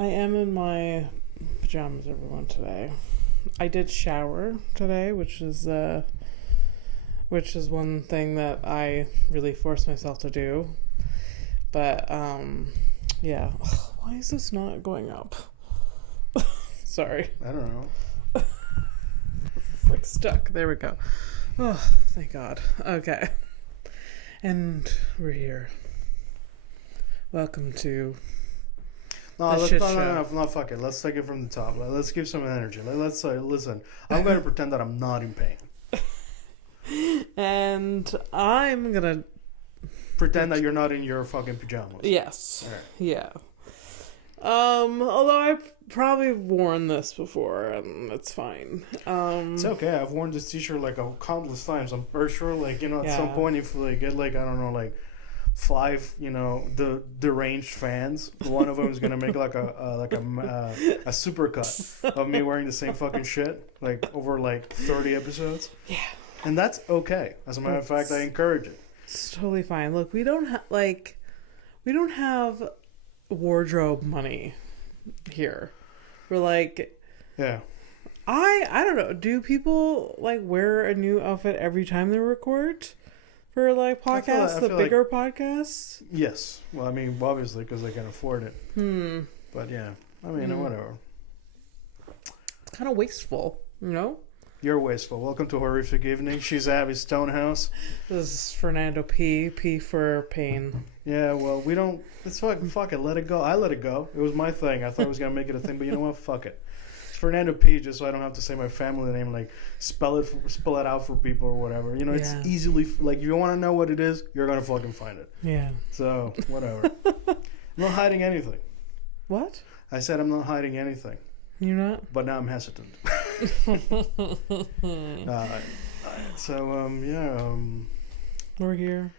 I am in my pajamas, everyone, today. I did shower today, which is one thing that I really forced myself to do. But, yeah. Why is this not going up? Sorry. I don't know. It's like stuck. There we go. Oh, thank God. Okay. And we're here. Welcome to No, fuck it. Let's take it from the top. Let's give some energy. Let's say, listen, I'm going to pretend that I'm not in pain. And I'm going to pretend that you're not in your fucking pajamas. Yes. Right. Yeah. Although I've probably worn this before, and it's fine. It's okay. I've worn this t-shirt like countless times. I'm very sure, like, at some point, if we get like, I don't know, like 5, the deranged fans, one of them is gonna make like a supercut of me wearing the same fucking shit like over like 30 episodes. Yeah. And that's okay. As a matter of fact, I encourage it. It's totally fine. Look, we don't have wardrobe money here. We're like, yeah. I don't know. Do people like wear a new outfit every time they record for like podcasts, the bigger podcasts? Yes. Well, I mean, obviously because they can afford it. But yeah, I mean, whatever. It's kind of wasteful, You're wasteful. Welcome to Horrific Evening. She's Abby Stonehouse. This is Fernando P. P for pain. Yeah, well, we don't... It's fuck it. Let it go. I let it go. It was my thing. I thought I was going to make it a thing, but you know what? Fuck it. It's Fernando P, just so I don't have to say my family name, like, spell it out for people or whatever. It's easily... Like, if you want to know what it is, you're going to fucking find it. Yeah. So, whatever. I'm not hiding anything. What? I said I'm not hiding anything. You're not? But now I'm hesitant. We're here.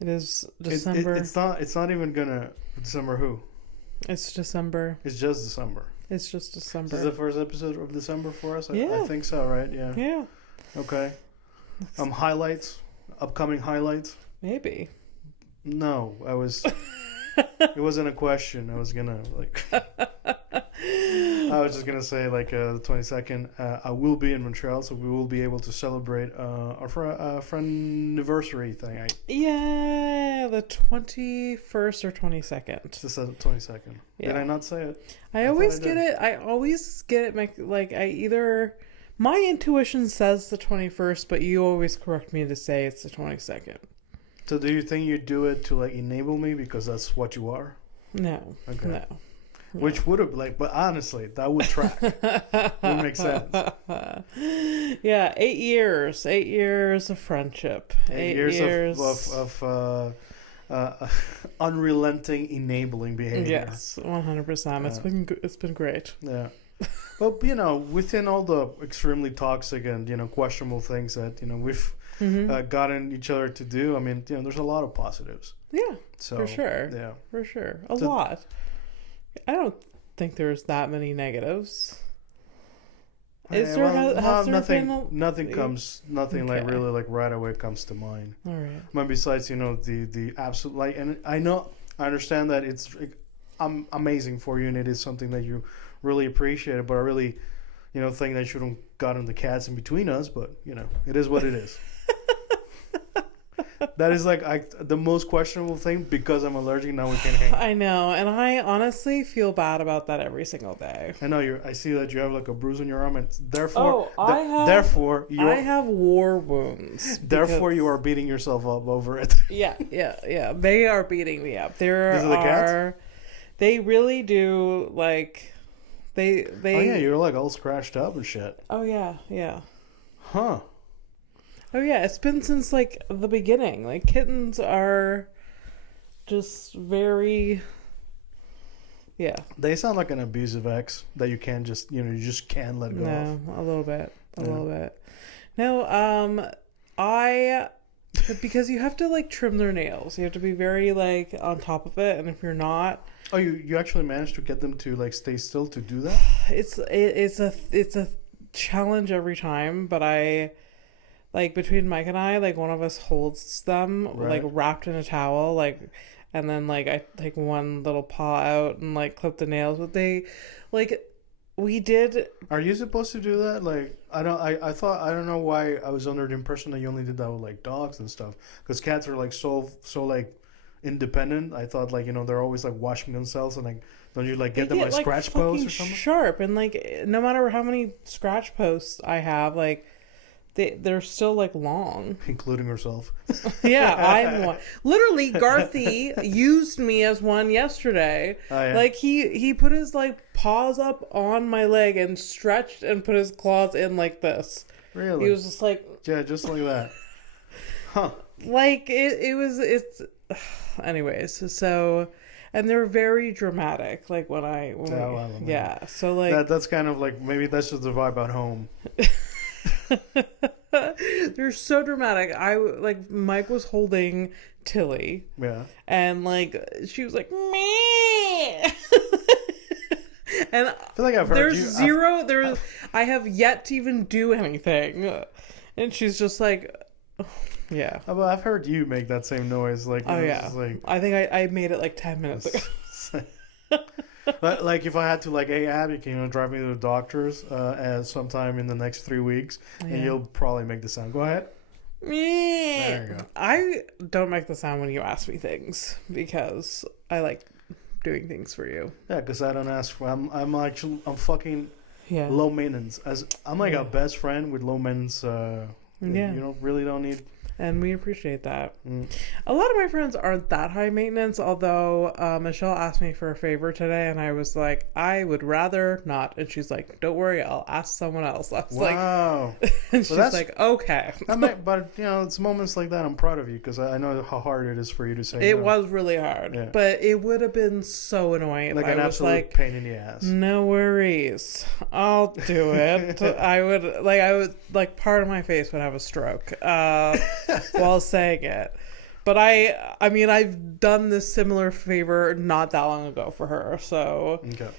It is December. It's not even gonna... December who? It's December. It's just December. It's just December. This is the first episode of December for us? Yeah. I think so, right? Yeah. Yeah. Okay. Highlights? Upcoming highlights? Maybe. No, I was... It wasn't a question. I was gonna, like... I was just gonna say, like, the 22nd, I will be in Montreal, so we will be able to celebrate our friend-anniversary thing. Yeah, the 21st or 22nd. It's the 22nd. Yeah. Did I not say it? I always get it. My intuition says the 21st, but you always correct me to say it's the 22nd. So do you think you do it to, like, enable me because that's what you are? No. Okay. No. Which would have, like, but honestly, that would track. Would make sense. Yeah, 8 years. 8 years of friendship. 8 years of unrelenting enabling behavior. Yes, 100%. It's been great. Yeah. But, within all the extremely toxic and, questionable things that, we've gotten each other to do, I mean, there's a lot of positives. Yeah, so, for sure. Yeah. For sure. A lot. I don't think there's that many negatives. Nothing like really like right away comes to mind. All right. But besides, the absolute, like, and I understand that it's amazing for you and it is something that you really appreciate, but I really, think that you shouldn't have gotten the cats in between us, but it is what it is. That is like the most questionable thing because I'm allergic. Now we can't hang. I know, and I honestly feel bad about that every single day. I know I see that you have like a bruise on your arm, and therefore, I have war wounds. Therefore, you are beating yourself up over it. Yeah. They are beating me up. These are the cats? They really do like. They. Oh yeah, you're like all scratched up and shit. Oh yeah. Huh. Oh yeah, it's been since like the beginning. Like kittens are just very yeah. They sound like an abusive ex that you can't just you just can't let go of. A little bit. No, because you have to like trim their nails. You have to be very like on top of it, and if you're not. Oh, you actually managed to get them to like stay still to do that? It's a challenge every time, but like between Mike and I, like one of us holds them like wrapped in a towel, like and then like I take one little paw out and like clip the nails. But they, like, we did. Are you supposed to do that? Like, I don't know why I was under the impression that you only did that with like dogs and stuff, because cats are like so like independent. I thought like, you know, they're always like washing themselves, and like, don't you like get them like scratch posts or something? Sharp, and like no matter how many scratch posts I have, like they're still like long, including herself. Yeah, I'm one. Literally, Garthy used me as one yesterday. Oh, yeah. Like he put his like paws up on my leg and stretched and put his claws in like this. Really? He was just like, yeah, just like that. Huh? Like it's. Anyways, so. And they're very dramatic, like yeah. So like that's kind of like, maybe that's just the vibe at home. They're so dramatic. Mike was holding Tilly. Yeah. And like she was like, me. And I feel like I've heard I have yet to even do anything, and she's just like. Yeah. Well, I've heard you make that same noise. Like, oh, yeah. Like... I think I made it like 10 minutes ago. Like, if I had to, like, hey, Abby, can you drive me to the doctor's sometime in the next 3 weeks? Yeah. And you'll probably make the sound. Go ahead. There you go. I don't make the sound when you ask me things, because I like doing things for you. Yeah, because I don't ask for... I'm fucking low maintenance. I'm like a best friend with low maintenance... You really don't need... And we appreciate that. A lot of my friends aren't that high maintenance, although Michelle asked me for a favor today, and I was like, I would rather not. And she's like, don't worry, I'll ask someone else. I was like... And she's like, okay. But, you know, it's moments like that I'm proud of you, because I know how hard it is for you to say It was really hard. Yeah. But it would have been so annoying like if an I was absolute like... pain in the ass. No worries. I'll do it. I would, like, part of my face would have a stroke. While saying it. But I mean, I've done this similar favor not that long ago for her, so okay.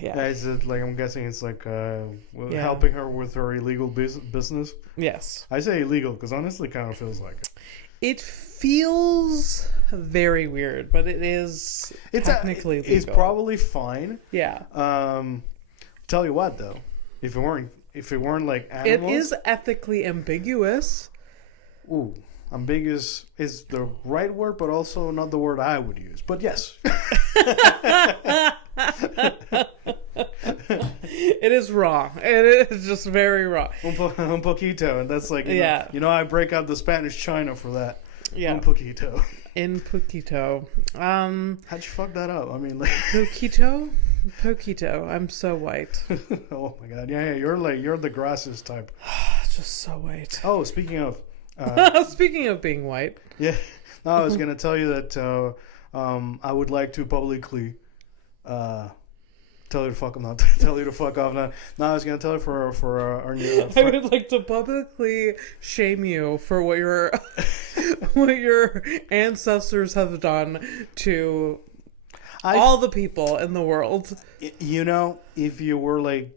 Yeah. Is it like, I'm guessing it's like helping her with her illegal business? Yes. I say illegal because honestly, it kind of feels like it. It feels very weird, but it is technically legal. It's probably fine. Yeah. Tell you what though, if it weren't like animals, it is ethically ambiguous. Ooh, ambiguous is the right word, but also not the word I would use. But yes. It is wrong. It is just very wrong. Un poquito, and that's like, you know, I break out the Spanish China for that. Yeah. Un poquito. In poquito. How'd you fuck that up? I mean, like... Poquito. I'm so white. Oh my god. Yeah, you're the grasses type. Just so white. Oh, speaking of... speaking of being white. Yeah. No, I was going to tell you that I would like to publicly tell you to fuck off. No, I was going to tell you for our new... I would like to publicly shame you for what your what your ancestors have done to all the people in the world. You know, if you were like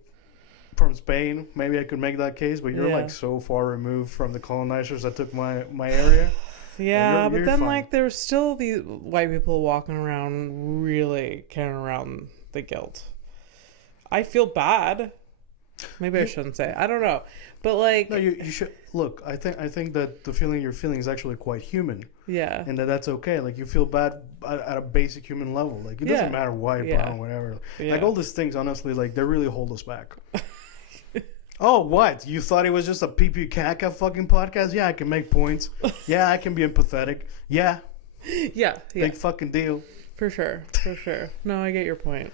from Spain, maybe I could make that case, but you're like so far removed from the colonizers that took my area. Yeah, but then fine. Like there's still these white people walking around really carrying around the guilt. I feel bad. Maybe I shouldn't say it. I don't know. But like... No, you should... Look, I think that the feeling you're feeling is actually quite human. Yeah. And that's okay. Like, you feel bad at a basic human level. Like, it doesn't matter white, brown, whatever. Yeah. Like, all these things, honestly, like, they really hold us back. Oh, what? You thought it was just a pee-pee caca fucking podcast? Yeah, I can make points. Yeah, I can be empathetic. Yeah. Yeah. Big fucking deal. For sure. No, I get your point.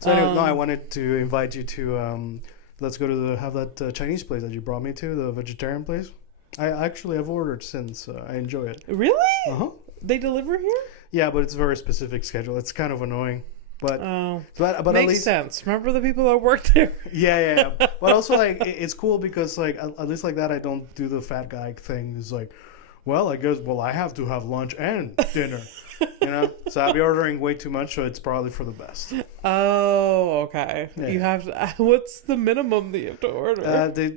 So anyway, I wanted to invite you to let's go to have that Chinese place that you brought me to, the vegetarian place. I actually have ordered since. I enjoy it. Really? Uh-huh. They deliver here? Yeah, but it's a very specific schedule. It's kind of annoying. But makes at least sense. Remember the people that work there? Yeah. But also, like, it's cool because, like, at least like that, I don't do the fat guy thing. It's like, well, I guess, I have to have lunch and dinner. You know, so I'll be ordering way too much, so it's probably for the best. Oh, okay. Yeah. You have to, what's the minimum that you have to order?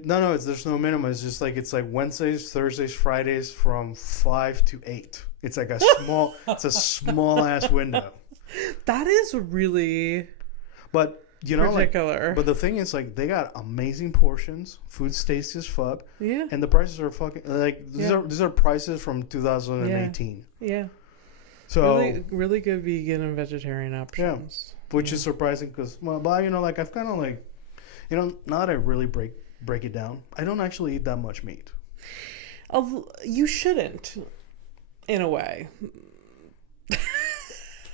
No, there's no minimum. It's just like, it's like Wednesdays, Thursdays, Fridays from 5 to 8. It's like it's a small ass window. That is really But, you know, particular. like, but the thing is, like, they got amazing portions. Food's tasty as fuck. Yeah. And the prices are fucking, like, these are prices from 2018. Yeah. So, really, really good vegan and vegetarian options. Which is surprising because, well, but, you know, like, I've kind of, like, you know, now that I really break it down, I don't actually eat that much meat. You shouldn't, in a way.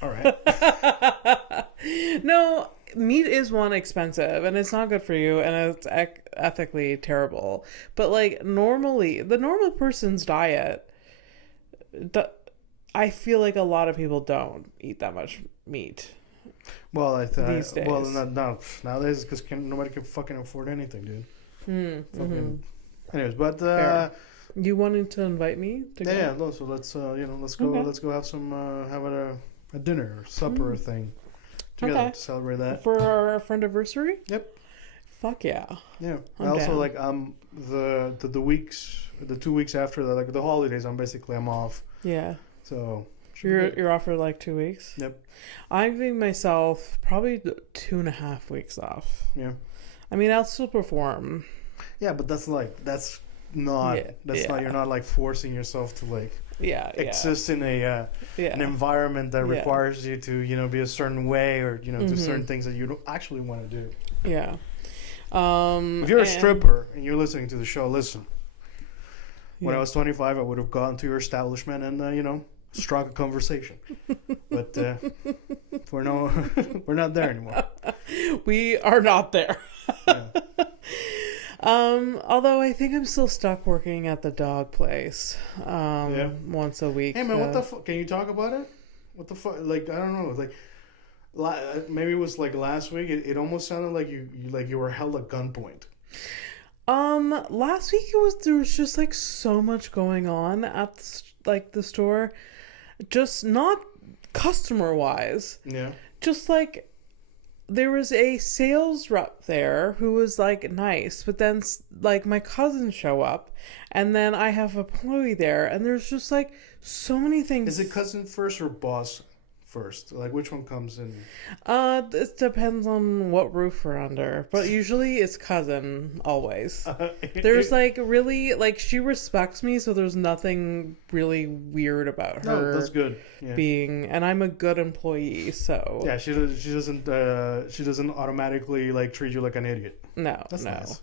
All right. No, meat is one expensive, and it's not good for you, and it's ethically terrible. But, like, normally, the normal person's diet, I feel like a lot of people don't eat that much meat. Well, these days. Well, no, nowadays, because nobody can fucking afford anything, dude. Fucking. Anyways, but you wanted to invite me to go? yeah. No, so let's let's go. Okay. Let's go have some have a dinner or supper thing together to celebrate that for our friend-iversary. Yep. Fuck yeah. Yeah. Also, down. Like the 2 weeks after that, like the holidays, I'm off. Yeah. So. You're off for like 2 weeks? Yep. I'm giving myself probably 2.5 weeks off. Yeah. I mean, I'll still perform. Yeah, but that's not you're not like forcing yourself to like exist in an environment that requires you to, you know, be a certain way or, you know, do certain things that you don't actually want to do. Yeah. If you're a stripper and you're listening to the show, listen. When I was 25, I would have gone to your establishment and you know, struck a conversation, but we're not there anymore. We are not there. Yeah. Although I think I'm still stuck working at the dog place. Once a week. Hey man, what the fuck? Can you talk about it? What the fuck? Like, I don't know. Like, maybe it was like last week. It almost sounded like you were held at gunpoint. Last week there was just like so much going on at the store. Just not customer wise. Yeah. Just like there was a sales rep there who was like nice, but then like my cousins show up and then I have a employee there and there's just like so many things. Is it cousin first or boss first? Like, which one comes in? It depends on what roof we're under, but usually it's cousin always. There's like really like she respects me, so there's nothing really weird about her. No, that's good. Yeah. Being, and I'm a good employee, so yeah, she doesn't automatically like treat you like an idiot. No, that's no. Nice.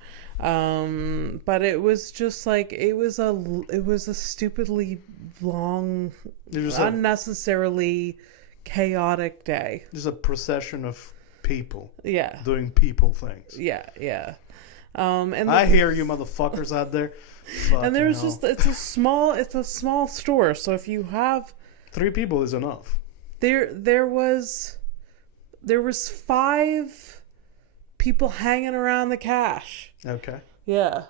But it was just like it was a stupidly long, unnecessarily chaotic day. There's a procession of people. Yeah. Doing people things. Yeah. And I hear you motherfuckers out there. And there's just it's a small store, so if you have 3 people is enough. There was 5 people hanging around the cash. Okay. Yeah.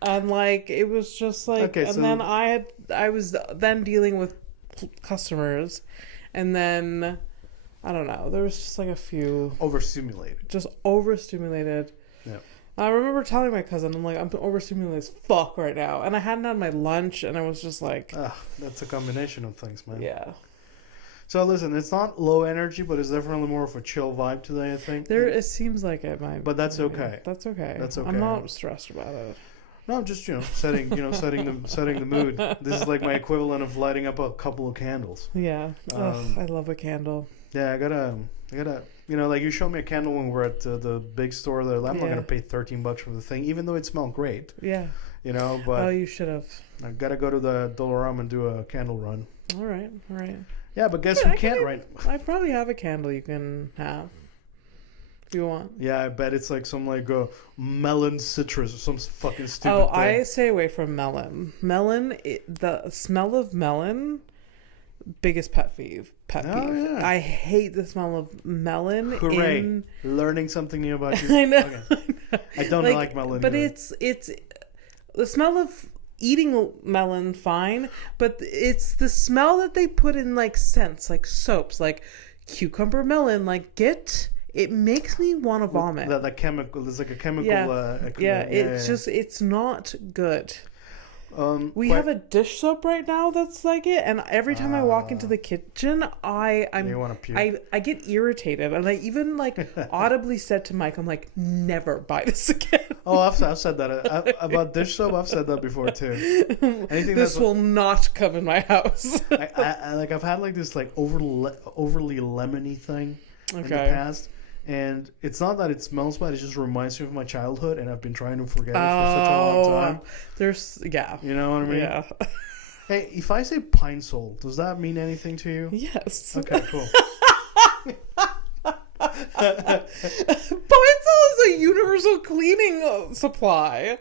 And like it was just like then I was then dealing with customers. And then, I don't know, there was just like a few... Overstimulated. Just overstimulated. Yeah. I remember telling my cousin, I'm like, I'm overstimulated as fuck right now. And I hadn't had my lunch, and I was just like... That's a combination of things, man. Yeah. So listen, it's not low energy, but it's definitely more of a chill vibe today, I think. It seems like it might. But that's okay. That's okay. That's okay. I'm not stressed about it. No, I'm just setting the mood. This is like my equivalent of lighting up a couple of candles. Yeah, I love a candle. Yeah, I gotta. Like you showed me a candle when we were at the big store. There, I'm not gonna pay $13 for the thing, even though it smelled great. Yeah. But you should have. I gotta go to the Dollarama and do a candle run. All right. Yeah, but guess who can't right? I probably have a candle you can have. You want? Yeah, I bet it's like some like melon citrus or some fucking stupid thing. I stay away from melon. The smell of melon, biggest pet peeve. Yeah. I hate the smell of melon. Hooray! Learning something new about you. I know. Okay. I don't like melon. But either. it's the smell of eating melon, fine. But it's the smell that they put in like scents, like soaps, like cucumber melon, like it makes me want to vomit. The chemical, there's like a chemical. It's not good. We have a dish soap right now that's like it, and every time I walk into the kitchen, I want to puke. I get irritated, and I even like audibly said to Mike, I'm like, never buy this again. Oh, I've said that about dish soap. I've said that before too. Anything this will not come in my house. I've had like this like overly lemony thing in the past. And it's not that it smells bad, it just reminds me of my childhood, and I've been trying to forget it for such a long time. You know what I mean? Yeah. Hey, if I say Pinsol, does that mean anything to you? Yes. Okay, cool. Pinsol is a universal cleaning supply.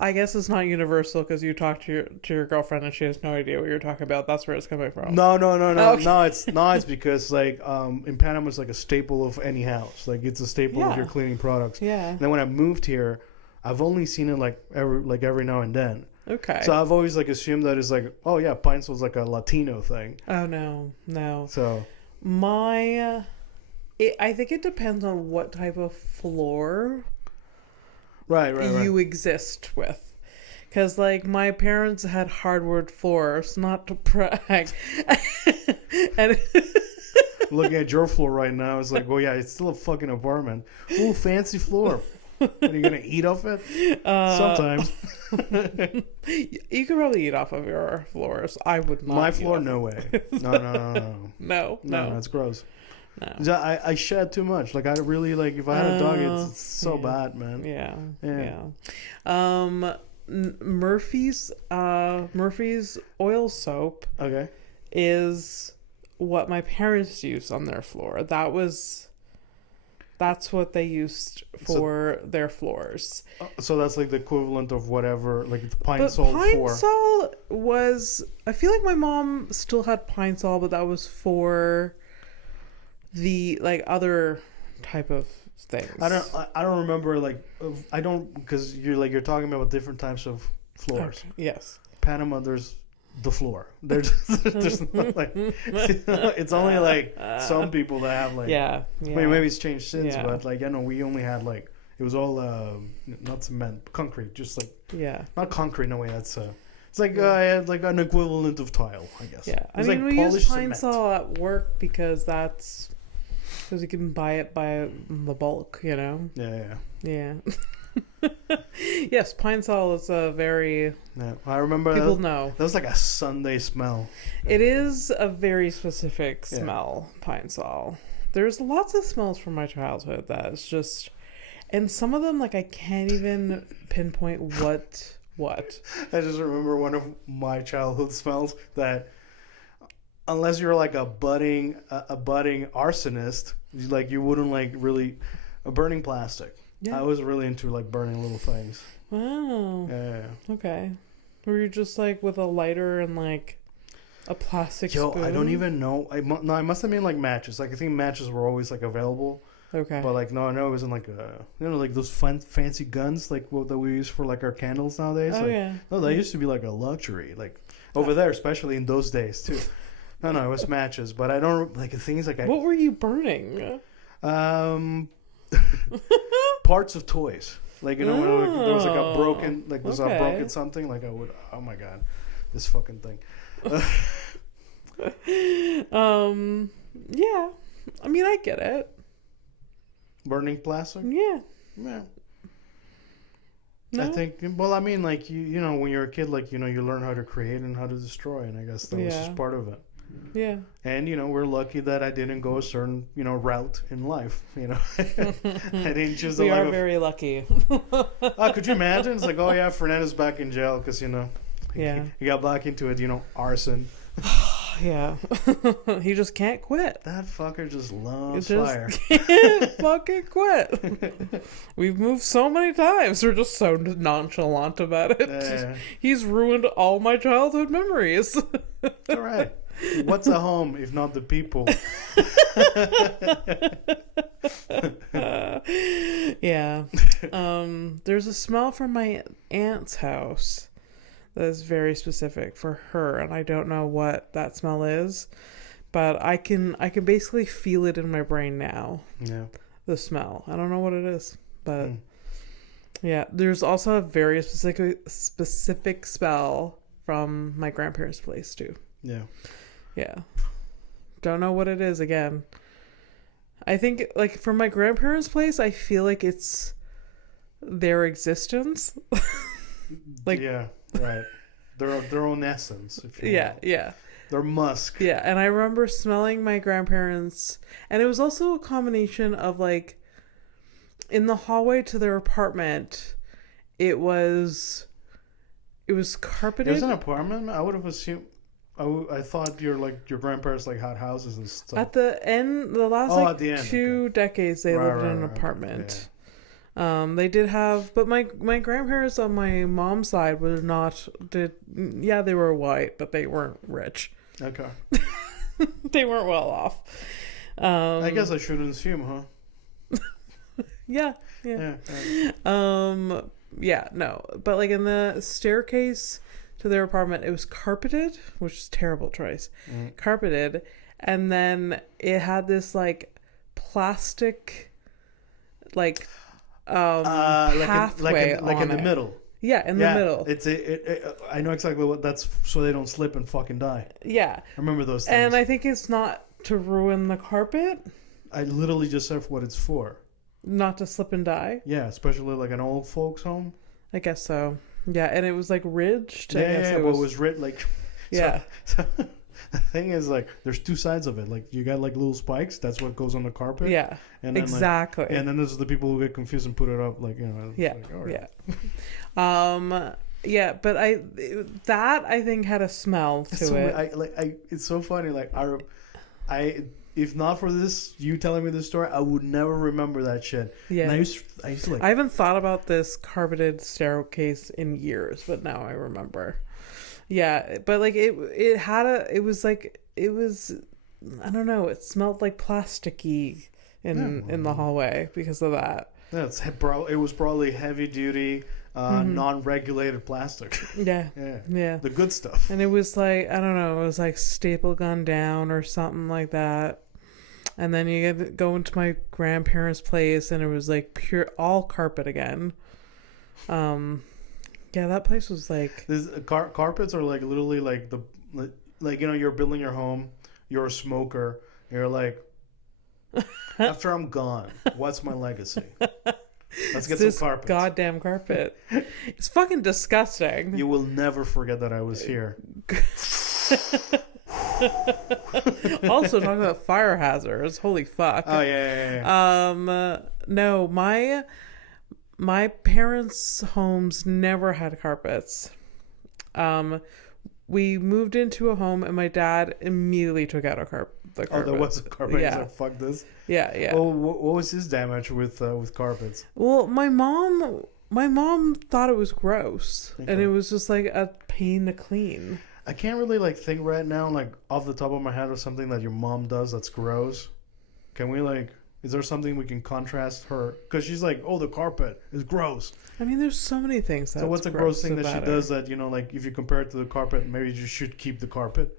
I guess it's not universal because you talked to your girlfriend and she has no idea what you're talking about. That's where it's coming from. No. Okay. No, it's not. It's because like in Panama, it's like a staple of any house. Like it's a staple of your cleaning products. Yeah. And then when I moved here, I've only seen it like every now and then. Okay. So I've always like assumed that it's like, oh yeah, Pinsol's like a Latino thing. Oh no. So I think it depends on what type of floor. Right. You exist with, because like my parents had hardwood floors, not to brag, and looking at your floor right now, it's like, oh yeah, it's still a fucking apartment. Ooh, fancy floor. Are you gonna eat off it? Sometimes. You could probably eat off of your floors. I would not. My floor, no way. No. No, it's gross. No. I shed too much. Like I really like if I had a dog, it's so bad, man. Yeah. Murphy's oil soap. Okay. Is what my parents used on their floor. That's what they used for their floors. So that's like the equivalent of whatever, like it's Pinsol. Pinsol was. I feel like my mom still had Pinsol, but that was for the like other type of things. I don't remember because you're talking about different types of floors. Okay. Yes. Panama, there's the floor. There's not like it's only like some people that have like maybe it's changed since, but like we only had like it was all not cement, concrete, just like not concrete. No way, that's it's like I had like an equivalent of tile, I guess. Yeah, I mean we use Pinsol at work because you can buy it by the bulk, you know. Yeah. Yes, Pinsol is a very. Yeah, I remember. People know that was like a Sunday smell. It is a very specific smell, Pinsol. There's lots of smells from my childhood that's just, and some of them like I can't even pinpoint what. I just remember one of my childhood smells that, unless you're like a budding arsonist, like you wouldn't like really burning plastic. Yeah. I was really into like burning little things. Wow. Yeah. Okay. Were you just like with a lighter and like a plastic spoon? I don't even know. I must have been like matches. Like I think matches were always like available. Okay. But like no, it wasn't like like those fancy guns like that we use for like our candles nowadays. Oh like, yeah. No, that used to be like a luxury. Like over there, especially in those days too. No, it was matches. But I don't like the things like. What were you burning? Parts of toys, like when there was like a broken, like there's a broken something, like I would, oh my god, this fucking thing. Yeah, I mean I get it. Burning plastic. Yeah. No? I think. Well, I mean, like you know, when you're a kid, like you learn how to create and how to destroy, and I guess that was just part of it. Yeah. And, we're lucky that I didn't go a certain, route in life, I didn't choose the life. We are very lucky. Could you imagine? It's like, oh, yeah, Fernando's back in jail because, he got back into it, arson. Yeah. He just can't quit. That fucker just loves fire. Can't fucking quit. We've moved so many times. We're just so nonchalant about it. Yeah. He's ruined all my childhood memories. It's all right. What's a home if not the people? Yeah. There's a smell from my aunt's house that is very specific for her, and I don't know what that smell is, but I can basically feel it in my brain now. Yeah. The smell. I don't know what it is, but yeah. There's also a very specific smell from my grandparents' place too. Yeah. Yeah. Don't know what it is again. I think like from my grandparents' place, I feel like it's their existence. Like yeah, right. Their own essence. If you yeah, will. yeah. Their musk. Yeah, and I remember smelling my grandparents, and it was also a combination of like in the hallway to their apartment, it was carpeted. It was an apartment. I would have assumed. I thought your grandparents like had houses and stuff. At the end, the last at the end, 2 decades, they lived in an apartment. Yeah. They did have, but my grandparents on my mom's side were not. They were white, but they weren't rich. Okay. They weren't well off. I guess I shouldn't assume, huh? Yeah. Yeah, no. But like in the staircase to their apartment, it was carpeted, which is a terrible choice. Carpeted, and then it had this like plastic like pathway like in the middle. Yeah, in the middle. It's I know exactly what that's, so they don't slip and fucking die. Yeah. I remember those things. And I think it's not to ruin the carpet. I literally just said what it's for. Not to slip and die. Yeah, especially like an old folks home. I guess so. Yeah, and it was like ridged. Yeah, it was ridged like. Yeah. So the thing is, like, there's two sides of it. Like, you got like little spikes. That's what goes on the carpet. Yeah. And then, exactly. And then there's the people who get confused and put it up, like, you know. Yeah. Like, right. Yeah. Yeah, but I think had a smell to it. It's so funny. Like, if not for this, you telling me this story, I would never remember that shit. Yeah. And I used to like. I haven't thought about this carpeted staircase in years, but now I remember. Yeah, but like it was I don't know, it smelled like plasticky in the hallway because of that. Yeah, it was probably heavy duty, non-regulated plastic. Yeah. Yeah. The good stuff. And it was like, I don't know, it was like staple gun down or something like that. And then you go into my grandparents' place and it was like pure all carpet again. Yeah, that place was like... Carpets are like literally like you know, you're building your home, you're a smoker, you're like, after I'm gone, what's my legacy? Let's get some carpet. Goddamn carpet. It's fucking disgusting. You will never forget that I was here. Also, talking about fire hazards. Holy fuck. Oh, yeah. No, my parents' homes never had carpets. We moved into a home and my dad immediately took out the carpet. Oh, there was a carpet. Yeah. He's like, fuck this. Yeah. Well, what was his damage with carpets? Well, my mom thought it was gross, and it was just like a pain to clean. I can't really like think right now, like off the top of my head, of something that your mom does that's gross. Can we like? Is there something we can contrast her? Because she's like, oh, the carpet is gross. I mean, there's so many things. So what's a gross thing that she does that, you know, like if you compare it to the carpet, maybe you should keep the carpet?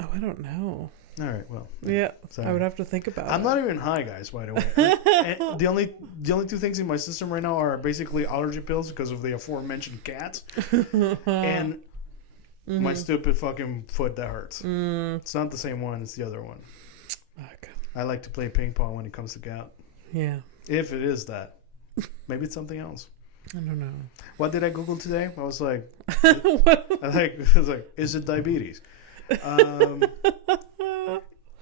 Oh, I don't know. All right, well. Yeah, sorry. I would have to think about it. I'm not even high, guys, by the way. And the only two things in my system right now are basically allergy pills because of the aforementioned cats and my stupid fucking foot that hurts. It's not the same one, it's the other one. Okay. I like to play ping pong when it comes to gout. Yeah. If it is that. Maybe it's something else. I don't know. What did I Google today? I was like, is it diabetes?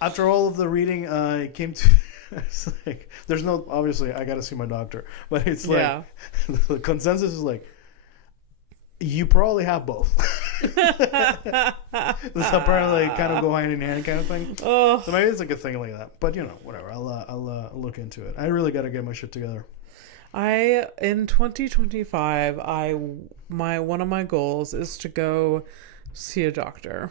After all of the reading, it came to, it's like, there's no, obviously, I got to see my doctor. But it's like, the consensus is like, you probably have both. This apparently kind of go hand in hand kind of thing. Oh. So maybe it's like a thing like that. But, you know, whatever. I'll look into it. I really got to get my shit together. In 2025, one of my goals is to go see a doctor.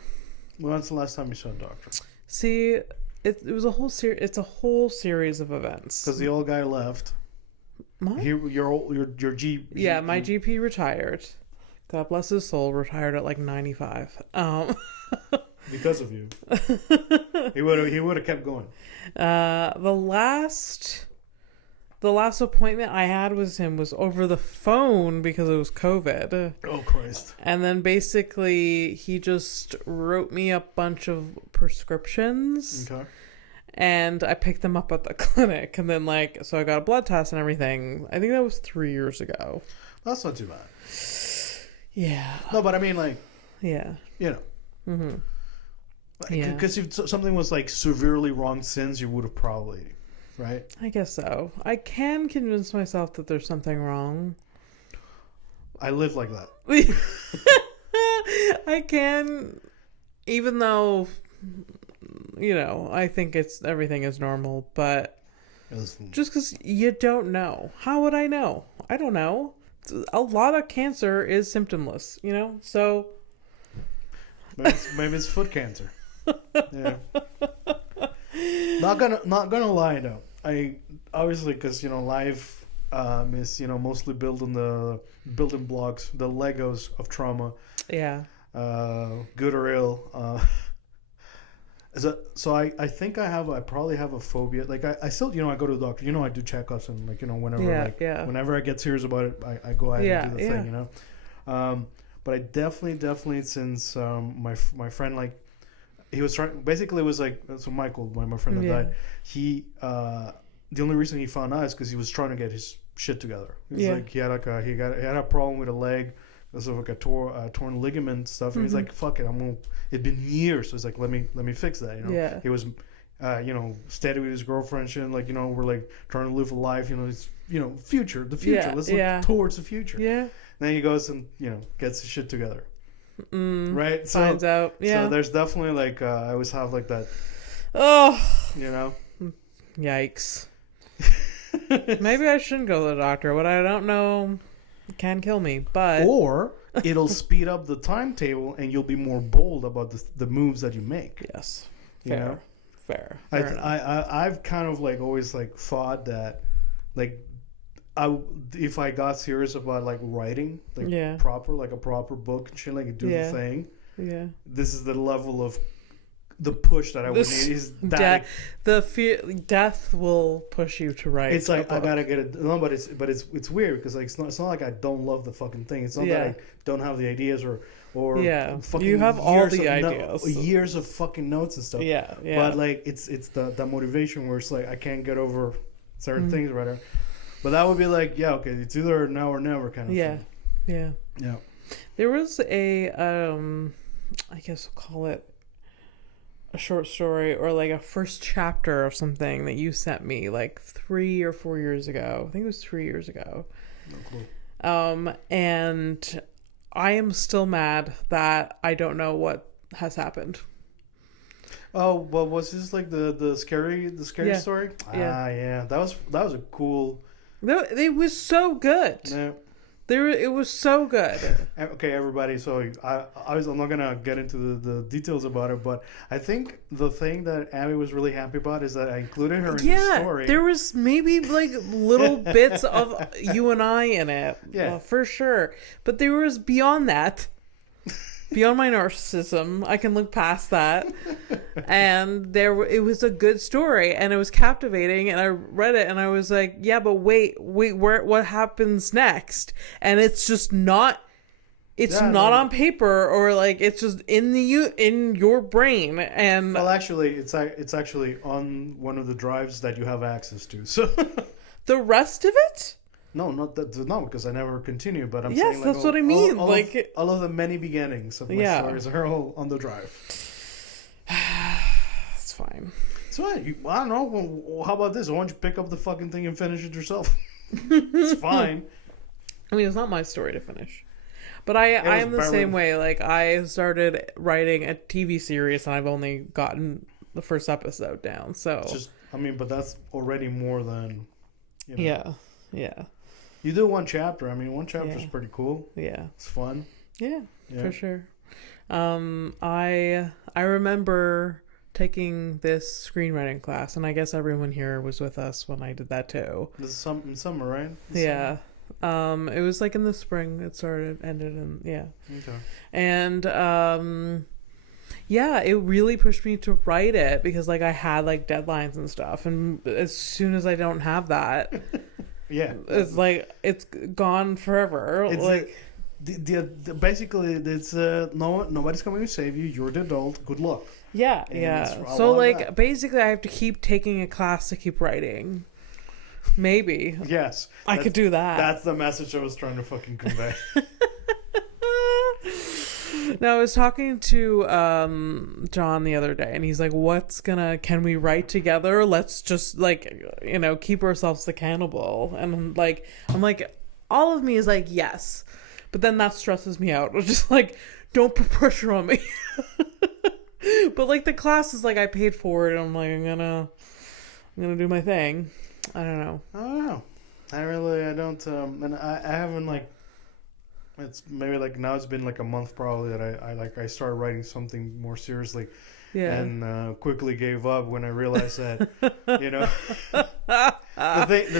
Well, when's the last time you saw a doctor? See, it was a whole series. It's a whole series of events. Because the old guy left. What? Your GP. Yeah, my GP retired. God bless his soul. Retired at like 95. because of you. He would have kept going. The last appointment I had with him was over the phone because it was COVID. Oh, Christ. And then basically he just wrote me a bunch of prescriptions. Okay. And I picked them up at the clinic. And then, so I got a blood test and everything. I think that was 3 years ago. That's not too bad. Yeah. No, but I mean, yeah. Mm-hmm. Yeah. Because if something was, severely wrong since, you would have probably... Right? I guess so. I can convince myself that there's something wrong. I live like that. I can, even though, I think everything is normal, but just because you don't know. How would I know? I don't know. A lot of cancer is symptomless, so. Maybe it's foot cancer. Yeah. Not gonna lie though. I obviously because life is mostly built on the building blocks, the Legos of trauma. Yeah. Good or ill. So I think I probably have a phobia. I still I go to the doctor. I do checkups and whenever whenever I get serious about it, I go ahead and do the thing. But I definitely since my friend he was trying. Basically, it was so Michael, my friend that died. He the only reason he found out is because he was trying to get his shit together. He had a problem with a leg, because of a torn ligament stuff. And he's like, "Fuck it, it'd been years." So he's like, "Let me fix that." Yeah. He was, steady with his girlfriend. And we're trying to live a life. It's the future. Yeah. Let's look towards the future. Yeah. Then he goes and gets his shit together. Right, finds out. Yeah. So there's definitely I always have that. Oh. Yikes. Maybe I shouldn't go to the doctor. What I don't know can kill me, but or it'll speed up the timetable and you'll be more bold about the moves that you make. Yes. Fair. I've kind of always thought that if I got serious about writing proper a proper book and shit do the thing, this is the level of the push that I would need is that death will push you to write. It's I gotta get it. No, but it's weird because it's not like I don't love the fucking thing. It's not that I don't have the ideas or fucking you have all the ideas, years of fucking notes and stuff. Yeah. But it's the motivation where it's I can't get over certain things right now. But that would be okay, it's either now or never kind of thing. Yeah. There was a I guess we'll call it a short story or a first chapter of something that you sent me 3 or 4 years ago. I think it was 3 years ago. No clue. And I am still mad that I don't know what has happened. Oh, well, was this the scary story? Yeah. That was a cool. It was so good. Yeah. It was so good. Okay, everybody. So I'm not gonna get into the details about it, but I think the thing that Abby was really happy about is that I included her in the story. There was maybe little bits of you and I in it, for sure. But there was beyond that. Beyond my narcissism, I can look past that. And it was a good story and it was captivating and I read it and I was like, yeah, but wait, what happens next? And it's just not on paper or it's just in your brain. And well, actually, it's actually on one of the drives that you have access to. So the rest of it? No, not that. No, because I never continue. But I'm saying like, that's what I mean. All of the many beginnings of my stories are all on the drive. It's fine. It's fine. I don't know. How about this? Why don't you pick up the fucking thing and finish it yourself? It's fine. I mean, it's not my story to finish. But I am the same way. I started writing a TV series and I've only gotten the first episode down. So it's just, but that's already more than. Yeah. You do one chapter. One chapter is pretty cool. Yeah. It's fun. Yeah, for sure. I remember taking this screenwriting class, and I guess everyone here was with us when I did that too. This is in summer, right? Yeah. It was in the spring. It ended, and yeah. Okay. And Yeah, it really pushed me to write it because like I had like deadlines and stuff, and as soon as I don't have that, Yeah, it's like it's gone forever. it's like basically it's nobody's coming to save you. You're the adult. Good luck. yeah, And yeah. it's a So lot of like that. basically, I have to keep taking a class to keep writing. Maybe Yes, I could do that. That's the message I was trying to fucking convey. No, I was talking to John the other day, and he's like, can we write together? Let's just, like, keep ourselves accountable. And I'm like, all of me is like, yes. But then that stresses me out. It's just like, don't put pressure on me. But, like, the class is like, I paid for it, and I'm like, I'm gonna do my thing. I don't know. I don't know. I don't, and I haven't, like, it's maybe like now it's been like a month probably that I started writing something more seriously, and quickly gave up when I realized that the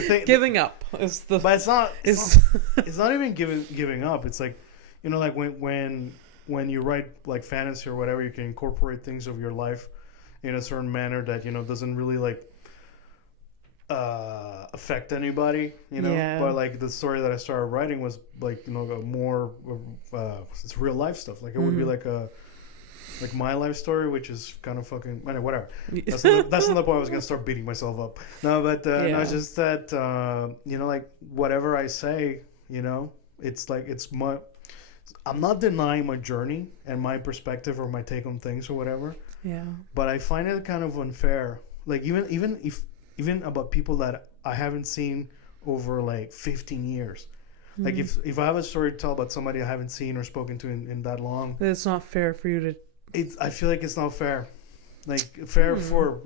thing giving up is the. But it's not it's not even giving up. It's like like when you write like fantasy or whatever, you can incorporate things of your life in a certain manner that doesn't really like affect anybody, but like the story that I started writing was like more it's real life stuff. Like it would be like my life story, which is kind of fucking whatever. That's not the point. I was gonna start beating myself up. No, but no, it's just that like whatever I say, it's like I'm not denying my journey and my perspective or my take on things or whatever. Yeah. But I find it kind of unfair. Like even about people that I haven't seen over like 15 years. Like if I have a story to tell about somebody I haven't seen or spoken to in that long, it's not fair for you to. I feel like it's not fair. Like fair for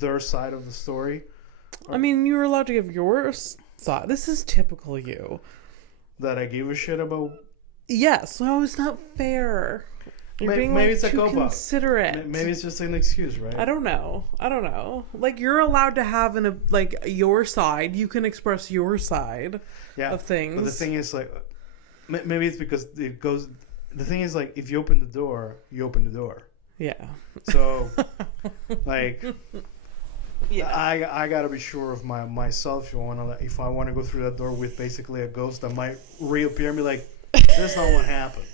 their side of the story. I mean, you're allowed to give your side. This is typical you. That I give a shit about. Yes, no, it's not fair. You're being maybe like, it's too a cop-out. considerate. Maybe it's just an excuse, right? I don't know. Like you're allowed to have your side. You can express your side of things. But the thing is, like, maybe it's because it goes. The thing is, like, if you open the door, you open the door. Yeah. So, like, yeah, I gotta be sure of myself. If I want to go through that door with basically a ghost that might reappear and be like, "That's not what happened,"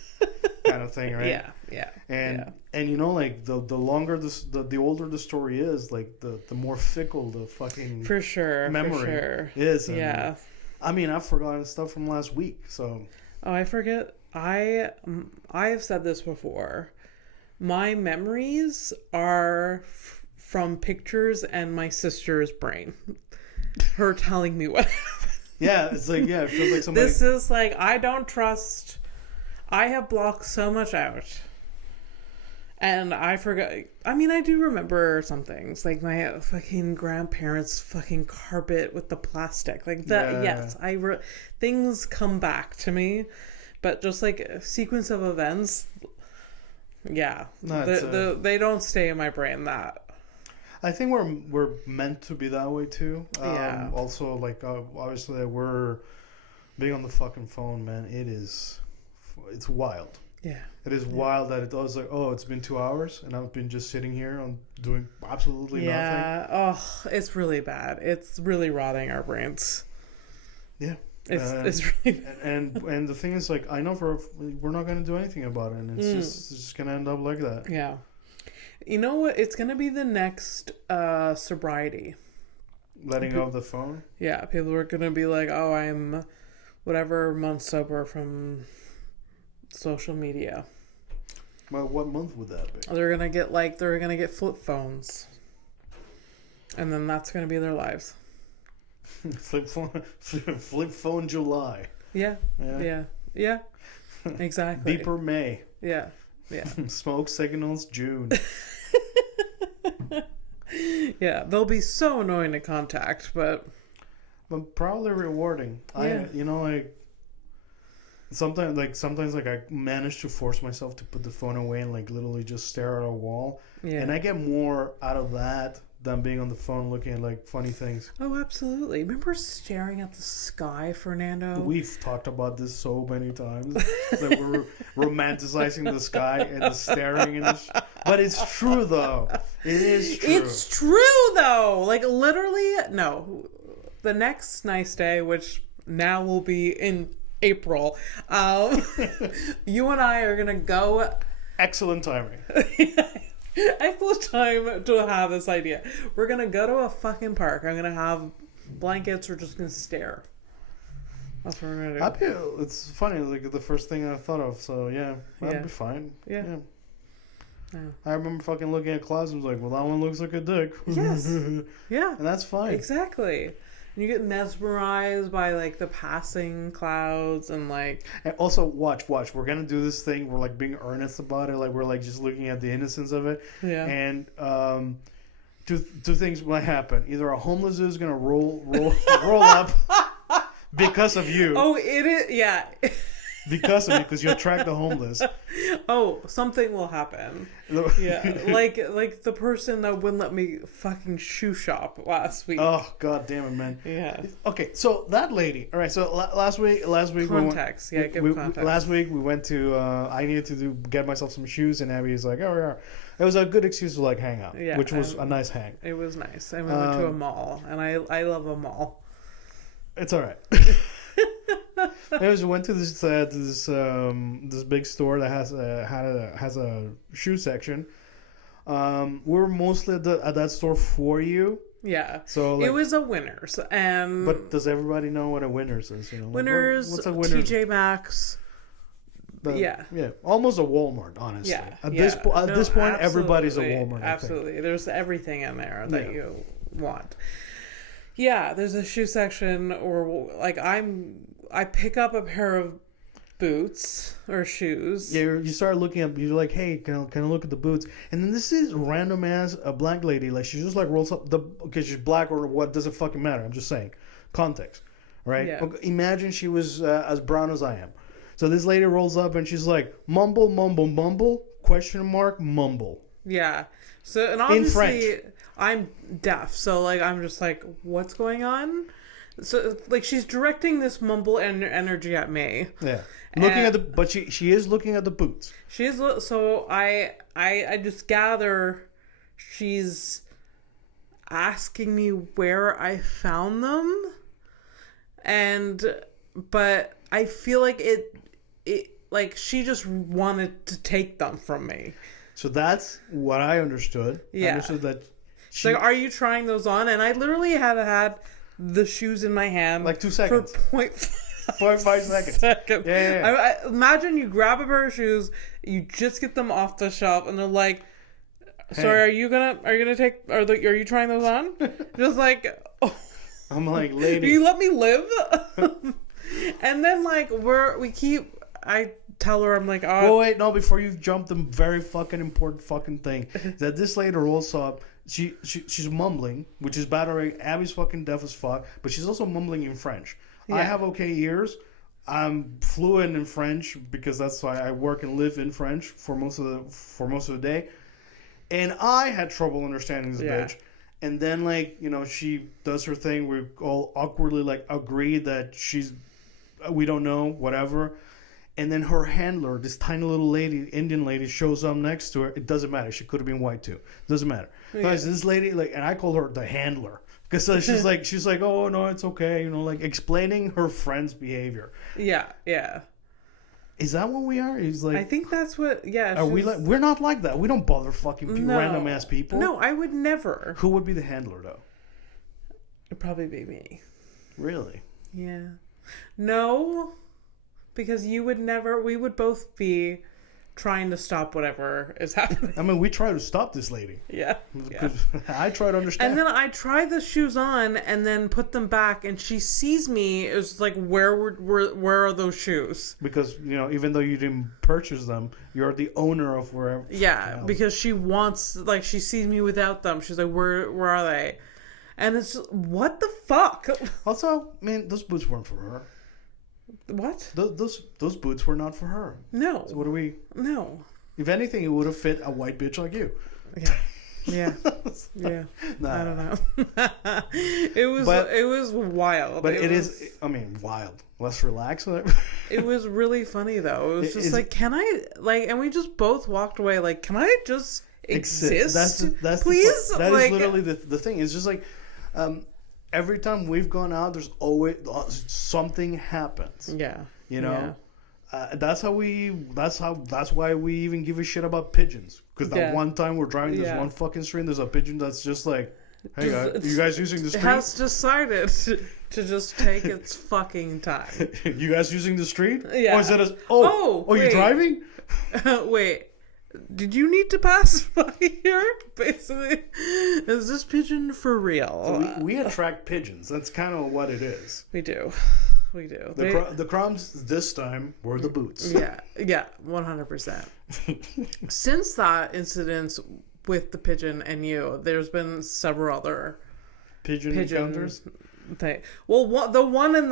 kind of thing, right? Yeah. And like the longer the older the story is, like the more fickle the fucking for sure memory is. And, I mean, I've forgotten stuff from last week, so. Oh, I forget. I have said this before. My memories are from pictures and my sister's brain. Her telling me what happened. Yeah, it's like, it feels like somebody. This is like, I don't trust. I have blocked so much out. And I forgot. I mean, I do remember some things. Like my fucking grandparents' fucking carpet with the plastic. Like that, yes. Things come back to me. But just like a sequence of events, they don't stay in my brain that. I think we're meant to be that way too. Also, like obviously, we're being on the fucking phone, man. It's wild. Yeah. It is wild that it was like, oh, it's been 2 hours and I've been just sitting here on doing absolutely nothing. Yeah. Oh, it's really bad. It's really rotting our brains. Yeah. It's really bad. And the thing is, like, I know we're not going to do anything about it, and it's just going to end up like that. Yeah. You know what? It's going to be the next sobriety. Letting go of the phone? Yeah. People are going to be like, oh, I'm whatever month sober from social media. Well, what month would that be? They're going to get flip phones. And then that's going to be their lives. Flip phone July. Yeah. Exactly. Beeper May. Yeah. Smoke signals June. Yeah, they'll be so annoying to contact, but probably rewarding. Yeah. Sometimes I manage to force myself to put the phone away and like literally just stare at a wall. Yeah. And I get more out of that than being on the phone looking at like funny things. Oh, absolutely. Remember staring at the sky, Fernando? We've talked about this so many times that we're romanticizing the sky and the staring and but it's true though. It is true. It's true though. Like literally, no. The next nice day, which now will be in April, you and I are gonna go. Excellent timing. Excellent time to have this idea. We're gonna go to a fucking park. I'm gonna have blankets. We're just gonna stare. That's what we're gonna do. It's funny, like the first thing I thought of. So yeah, that'd be fine. Yeah. I remember fucking looking at clouds and was like, well, that one looks like a dick. Yes. Yeah. And that's fine. Exactly. And you get mesmerized by like the passing clouds and like. And also, watch. We're gonna do this thing. We're like being earnest about it. Like we're like just looking at the innocence of it. Yeah. And two things might happen. Either a homeless dude is gonna roll up because of you. Oh, it is. Yeah. Because of you, because you attract the homeless. Oh, something will happen. Yeah, like the person that wouldn't let me fucking shoe shop last week. Oh, god damn it, man. Yeah. Okay, so that lady. All right, so last week context. Context. Last week we went to. I needed to get myself some shoes, and Abby's like, oh yeah. It was a good excuse to like hang out, which was a nice hang. It was nice, and we went to a mall, and I love a mall. It's all right. Anyways, we went to this big store that has a shoe section. We're mostly at that store for you. Yeah. So like, it was a Winners, and but does everybody know what a Winners is? You know, Winners, what's a Winners? TJ Maxx. Yeah, almost a Walmart, honestly. Yeah, At this point, everybody's a Walmart. Absolutely, there's everything in there that you want. Yeah, there's a shoe section, or like I pick up a pair of boots or shoes. Yeah, you start looking up. You're like, hey, can I look at the boots? And then this is random ass a black lady. Like she just like rolls up because she's black or what doesn't fucking matter. I'm just saying, context, right? Yeah. Okay, imagine she was as brown as I am. So this lady rolls up and she's like, mumble, mumble, mumble, question mark, mumble. Yeah. So and obviously in French. I'm deaf, so like I'm just like, what's going on? So like she's directing this mumble energy at me. Yeah. Looking at but she is looking at the boots. She is. So I just gather she's asking me where I found them, but I feel like it like she just wanted to take them from me. So that's what I understood. Yeah. I understood that. She's like, are you trying those on? And I literally had the shoes in my hand like 2 seconds for 0.5 seconds. Yeah. I imagine you grab a pair of shoes, you just get them off the shelf, and they're like, "Sorry, are you gonna take? Are you trying those on?" Just like, oh. I'm like, lady, do you let me live? And then like I tell her, I'm like, oh. Well, wait, no, before you jump, the very fucking important fucking thing that this lady rolls up. She's mumbling, which is bad already. Abby's fucking deaf as fuck, but she's also mumbling in French. Yeah. I have okay ears. I'm fluent in French because that's why I work and live in French for most of the day. And I had trouble understanding this bitch. And then like, you know, she does her thing. We all awkwardly like agree that we don't know, whatever. And then her handler, this tiny little lady, Indian lady, shows up next to her. It doesn't matter. She could have been white too. Doesn't matter. Yeah. Guys, this lady, like, and I call her the handler because she's like, oh no, it's okay, you know, like explaining her friend's behavior. Yeah, yeah. Is that what we are? Is like, I think that's what. Yeah. Are we like? We're not like that. We don't bother fucking random ass people. No, I would never. Who would be the handler though? It'd probably be me. Really? Yeah. No. Because you would never, we would both be trying to stop whatever is happening. I mean, we try to stop this lady. Yeah. I try to understand. And then I try the shoes on and then put them back, and she sees me. It's like, where are those shoes? Because, you know, even though you didn't purchase them, you're the owner of wherever. Yeah, because she wants, like, she sees me without them. She's like, where are they? And it's, what the fuck? Also, man, those boots weren't for her. What? Those boots were not for her. No. So what are we? No. If anything, it would have fit a white bitch like you. Yeah. Yeah. Yeah. Nah. I don't know. It was wild. But it is, I mean, wild. Let's relax. It was really funny though. It was just like, can I, like, and we just both walked away like, can I just exist? That's please? That like, is literally the thing. It's just like, every time we've gone out, there's always something happens. Yeah. You know? Yeah. That's why we even give a shit about pigeons. Because that one time we're driving this one fucking street and there's a pigeon that's just like, hey guys, you guys using the street? It has decided to just take its fucking time. You guys using the street? Yeah. Or is it you driving? Wait. Did you need to pass by here? Basically, is this pigeon for real? So we attract pigeons. That's kind of what it is. We do. The crumbs this time were the boots. Yeah, 100%. Since that incident with the pigeon and you, there's been several other pigeon encounters. Well, the one in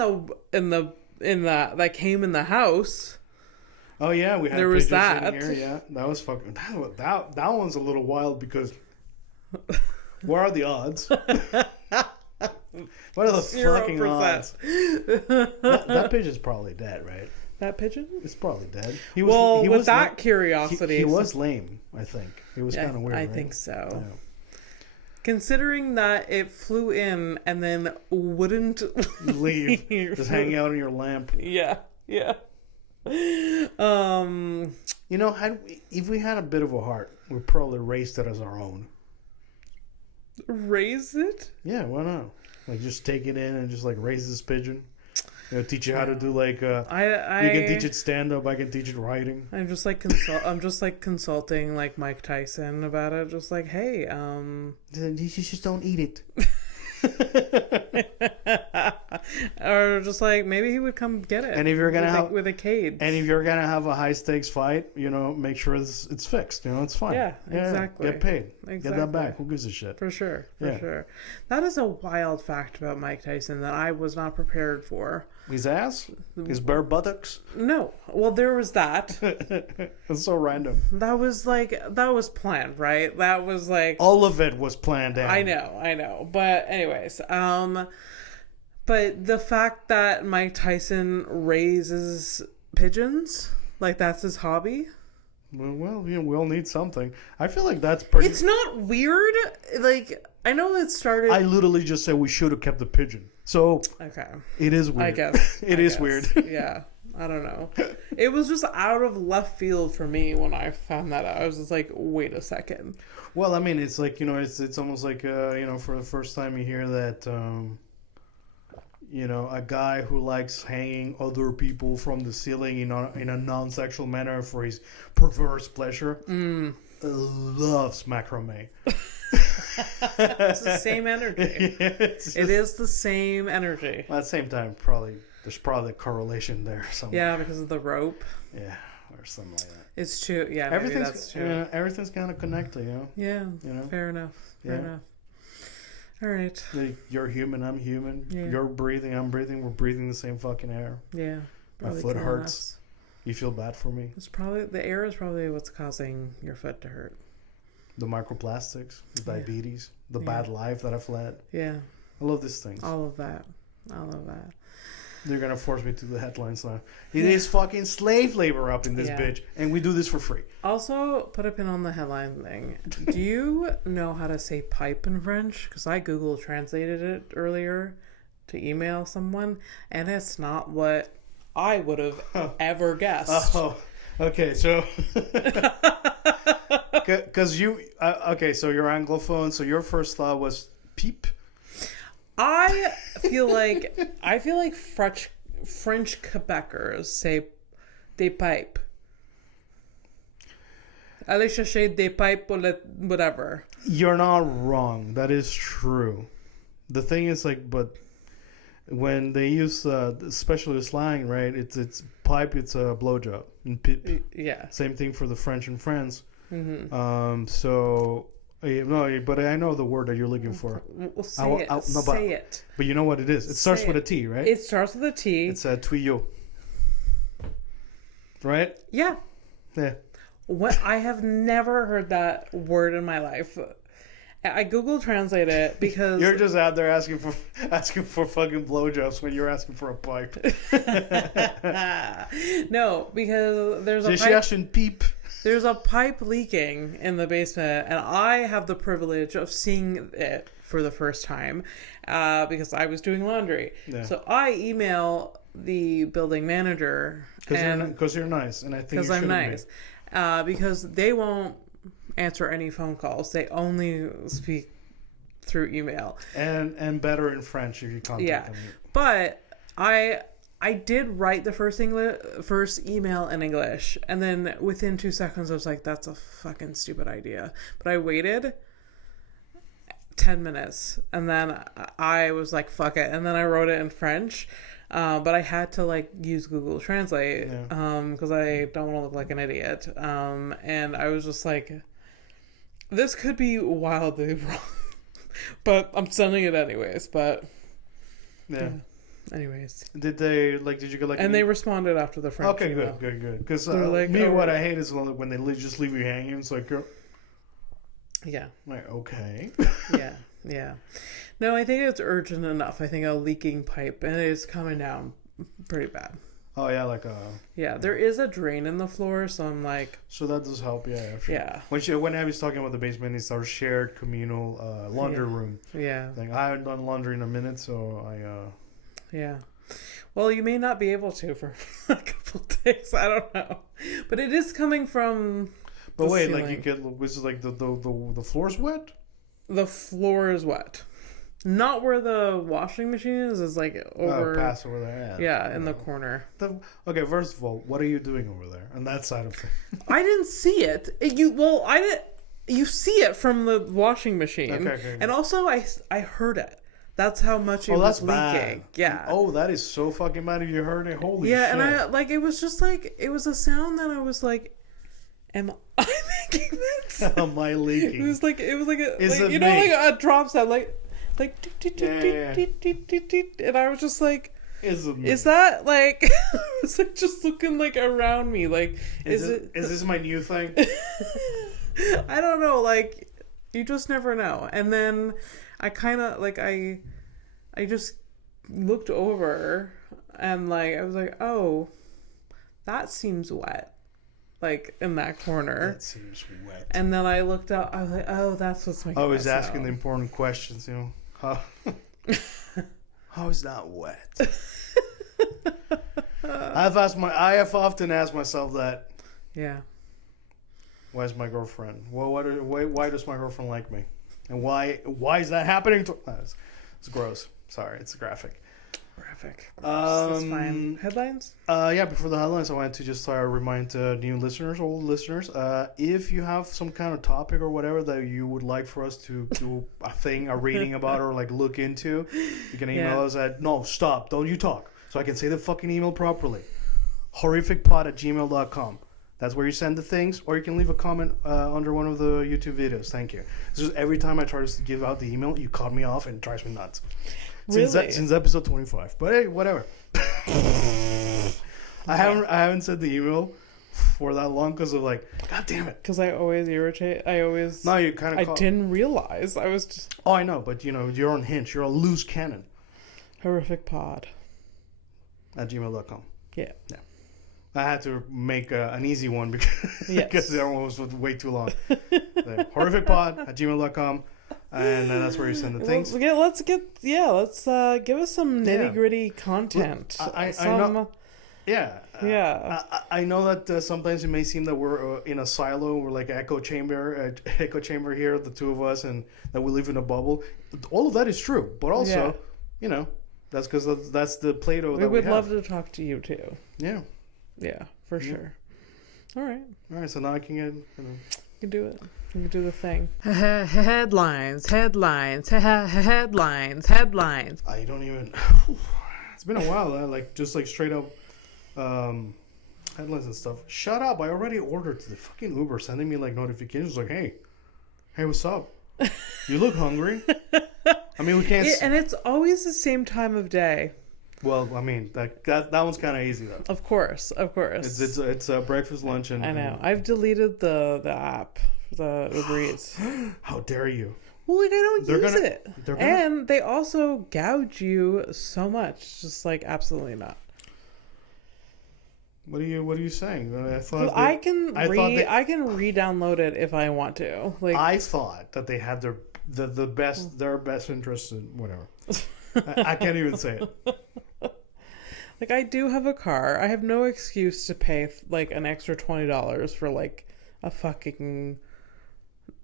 that came in the house. Oh yeah, we had there was that. In here. Yeah, that was fucking. That one's a little wild because what are the odds? What are the 0%. Fucking odds? That pigeon's probably dead, right? That pigeon? It's probably dead. He was that curiosity, he was lame. I think it was kind of weird. I think so. Yeah. Considering that it flew in and then wouldn't leave, just hang out in your lamp. Yeah. You know, if we had a bit of a heart, we'd probably raise it as our own. Raise it? Yeah, why not? Like, just take it in and just like raise this pigeon. You know, teach you how to do like. You can teach it stand up. I can teach it writing. I'm just like consulting like Mike Tyson about it. Just like, hey, you just don't eat it. Or just like maybe he would come get it. And if you're gonna with a cage. And if you're gonna have a high stakes fight, you know, make sure it's fixed. You know, it's fine. Yeah, exactly. Get paid. Exactly. Get that back. Who gives a shit? For sure. Sure. That is a wild fact about Mike Tyson that I was not prepared for. His ass? His bare buttocks? No. Well, there was that. It's so random. That was planned, right? That was like all of it was planned out. I know. But anyways, but the fact that Mike Tyson raises pigeons, like that's his hobby. Well, you know, we all need something. I feel like that's pretty. It's not weird. Like I know it started. I literally just said we should have kept the pigeon. So okay, it is weird. I guess it is weird. Yeah, I don't know. It was just out of left field for me when I found that out. I was just like, wait a second. Well, I mean, it's like, you know, it's almost like you know, for the first time you hear that. You know, a guy who likes hanging other people from the ceiling in a non-sexual manner for his perverse pleasure loves macrame. It's the same energy. It is the same energy. Well, at the same time, there's probably a correlation there somewhere. Yeah, because of the rope. Yeah, or something like that. It's true. Yeah, that's true. Everything's kind of connected, you know. Yeah. You know? Fair enough. All right. You're human, I'm human. Yeah. You're breathing, I'm breathing. We're breathing the same fucking air. Yeah. My foot hurts. Us. You feel bad for me. It's probably the air is probably what's causing your foot to hurt. The microplastics, the diabetes, the bad life that I've led. Yeah. I love these things. All of that. They're gonna force me to the headlines now. It is fucking slave labor up in this bitch, and we do this for free. Also, put a pin on the headline thing. Do you know how to say pipe in French? Because I Google translated it earlier to email someone, and it's not what I would have ever guessed. Oh, okay. So, because so you're Anglophone. So your first thought was peep. I feel like French Quebecers say des pipes. Aller chercher des pipes pour le whatever. You're not wrong. That is true. The thing is, like, but when they use especially slang, right? It's pipe. It's a blowjob. And pip. Yeah. Same thing for the French in France. Mm-hmm. So. No, but I know the word that you're looking for. Well, say it. But you know what it is. It starts with a T, right? It starts with a T. It's a tuyau. Right? Yeah. Yeah. What? I have never heard that word in my life. I Google Translate it because you're just out there asking for fucking blowjobs when you're asking for a pipe. No, because there's a pipe. There's a pipe leaking in the basement, and I have the privilege of seeing it for the first time because I was doing laundry. Yeah. So I email the building manager because you're nice, and I think because I'm nice because they won't answer any phone calls. They only speak through email, and better in French if you contact them. But I did write the first email in English, and then within 2 seconds I was like, that's a fucking stupid idea. But I waited 10 minutes, and then I was like, fuck it, and then I wrote it in French. But I had to like use Google Translate because I don't want to look like an idiot. And I was just like, this could be wildly wrong, but I'm sending it anyways. But yeah. Anyways, did you get like? And they responded after the French. Okay, email. good. Because what I hate is when they just leave you hanging. It's like, yeah, like okay, yeah. No, I think it's urgent enough. I think a leaking pipe, and it's coming down pretty bad. Oh yeah, like yeah, there is a drain in the floor, so I'm like. So that does help, yeah. Sure. Yeah. When Abby's talking about the basement, it's our shared communal laundry room. Yeah. Like I haven't done laundry in a minute, so I. Yeah. Well, you may not be able to for a couple of days. I don't know, but it is coming from. But wait, ceiling. Like you get was it like the floor's wet? The floor is wet. Not where the washing machine is. Is like over. Past over there. Yeah, in the corner. Okay, first of all, what are you doing over there on that side of things? I didn't see it. I didn't. You see it from the washing machine, okay. And also I heard it. That's how much it was leaking. Bad. Yeah. Oh, that is so fucking bad if you heard it. Holy shit. Yeah, and I like it was just like it was a sound that I was like, am I making this? Am I leaking? It was like a drop sound like and I was just like, is that like I was like just looking like around me like is this my new thing? I don't know, like you just never know. And then I kind of like I just looked over and like I was like, oh, that seems wet, like in that corner. That seems wet. And then I looked up. I was like, oh, that's what's making. I was asking the important questions, you know. How is that wet? I have often asked myself that. Yeah. Why is my girlfriend? Well, why does my girlfriend like me? And why is that happening? It's gross. Sorry, it's graphic. That's fine. Headlines? Yeah, before the headlines, I wanted to just remind new listeners, old listeners, if you have some kind of topic or whatever that you would like for us to do a reading about or like look into, you can email us at, no, stop, don't you talk, so I can say the fucking email properly. horrificpod@gmail.com. That's where you send the things, or you can leave a comment under one of the YouTube videos. Thank you. This is every time I try to give out the email, you cut me off and it drives me nuts. Really? Since episode 25. But hey, whatever. I haven't said the email for that long because of like, god damn it. Because I always irritate. No, you kind of. I didn't realize. I was just. Oh, I know, but you know, you're on Hinge. You're a loose cannon. Horrificpod @gmail.com. Yeah. I had to make an easy one because the other one was way too long. horrificpod@gmail.com, and that's where you send the things. Let's give us some nitty gritty content. I know. Yeah. I know that sometimes it may seem that we're in a silo. We're like echo chamber here, the two of us, and that we live in a bubble. All of that is true, but also, you know, that's because that's the Play-Doh that we have. We would love to talk to you too. Yeah. Yeah, for sure. All right. So now I can get, You can do it. You can do the thing. Headlines. I don't even. It's been a while. Like just like straight up headlines and stuff. Shut up! I already ordered the fucking Uber, sending me like notifications like, hey, what's up? You look hungry. I mean, we can't. And it's always the same time of day. Well, I mean that one's kind of easy though. Of course. It's breakfast, lunch, and I know. I've deleted the app, the Uber Eats. How dare you? Well, like, I don't They're use gonna- it. they're gonna- And they also gouge you so much. Just like, absolutely not. What are you saying? I thought I can I thought they- I can re-download it if I want to. Like, I thought that they had their best interest in whatever. I can't even say it. like, I do have a car. I have no excuse to pay like an extra $20 for like a fucking,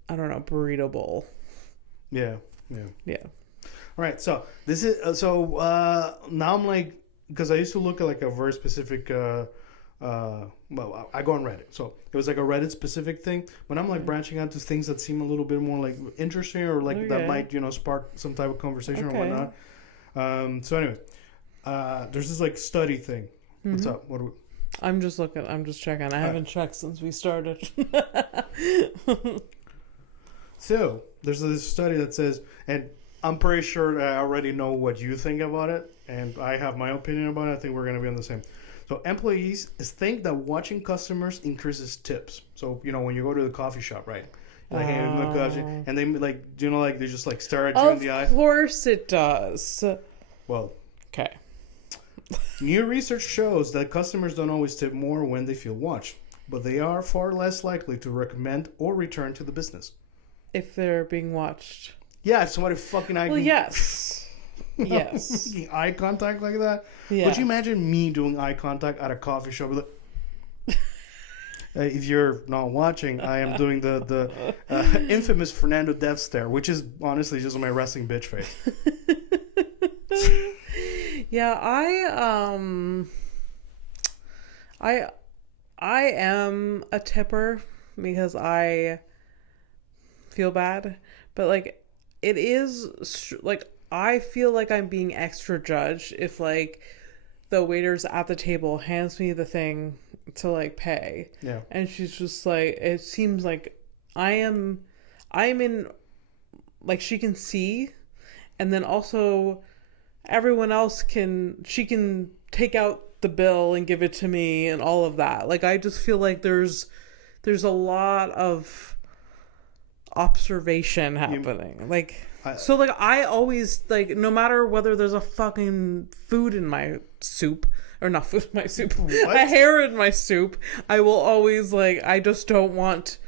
I don't know, burrito bowl. Yeah. Yeah. All right, so this is now I'm like, because I used to look at like a very specific. Well, I go on Reddit, so it was like a Reddit specific thing. But I'm like branching out to things that seem a little bit more like interesting or like that might spark some type of conversation or whatnot. So anyway, there's this like study thing. What's up? What? I'm just looking. I'm just checking. I haven't checked since we started. So there's this study that says, and I'm pretty sure that I already know what you think about it, and I have my opinion about it. I think we're going to be on the same. So employees think that watching customers increases tips. So, when you go to the coffee shop, right? Like, and they like, they just like stare at you in the eye. Of course it does. Well, okay. New research shows that customers don't always tip more when they feel watched, but they are far less likely to recommend or return to the business. If they're being watched. Yeah, if somebody fucking Well, yes. Yes. Making eye contact like that. Yeah. Would you imagine me doing eye contact at a coffee shop? Like, if you're not watching, I am doing the infamous Fernando Death stare, which is honestly just my resting bitch face. Yeah, I am a tipper because I feel bad, but like it is like I feel like I'm being extra judged if like the waiter's at the table hands me the thing to like pay. Yeah. And she's just like, it seems like I'm in, like, she can see, and then also everyone else she can take out the bill and give it to me and all of that. Like, I just feel like there's a lot of observation happening. I always, like, no matter whether there's a fucking food in my soup, or not food in my soup, What? a hair in my soup, I will always, like, I just don't want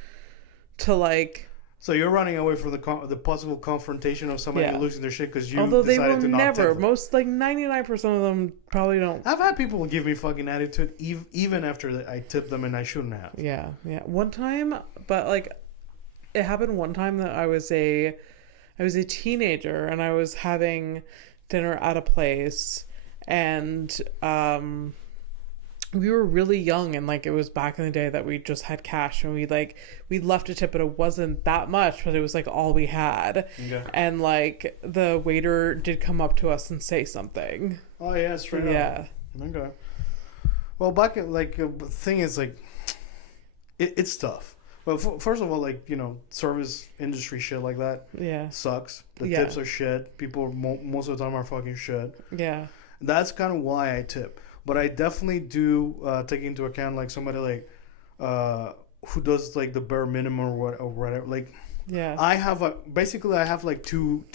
to, like... So you're running away from the possible confrontation of somebody losing their shit because you Although they decided will to not never, tip them. most, like, 99% of them probably don't. I've had people give me fucking attitude even after I tipped them and I shouldn't have. Yeah. One time, but, like, it happened one time that I was a teenager and I was having dinner at a place, and we were really young, and like it was back in the day that we just had cash, and we left a tip, but it wasn't that much, but it was like all we had. Okay. And like the waiter did come up to us and say something. Oh yeah, straight up. Yeah. Okay. Well, back at the thing is like, it's tough. Well, first of all, like, service industry shit like that sucks. The tips are shit. People most of the time are fucking shit. Yeah. That's kind of why I tip. But I definitely do take into account like somebody like who does like the bare minimum or whatever. Like, yeah. I have like two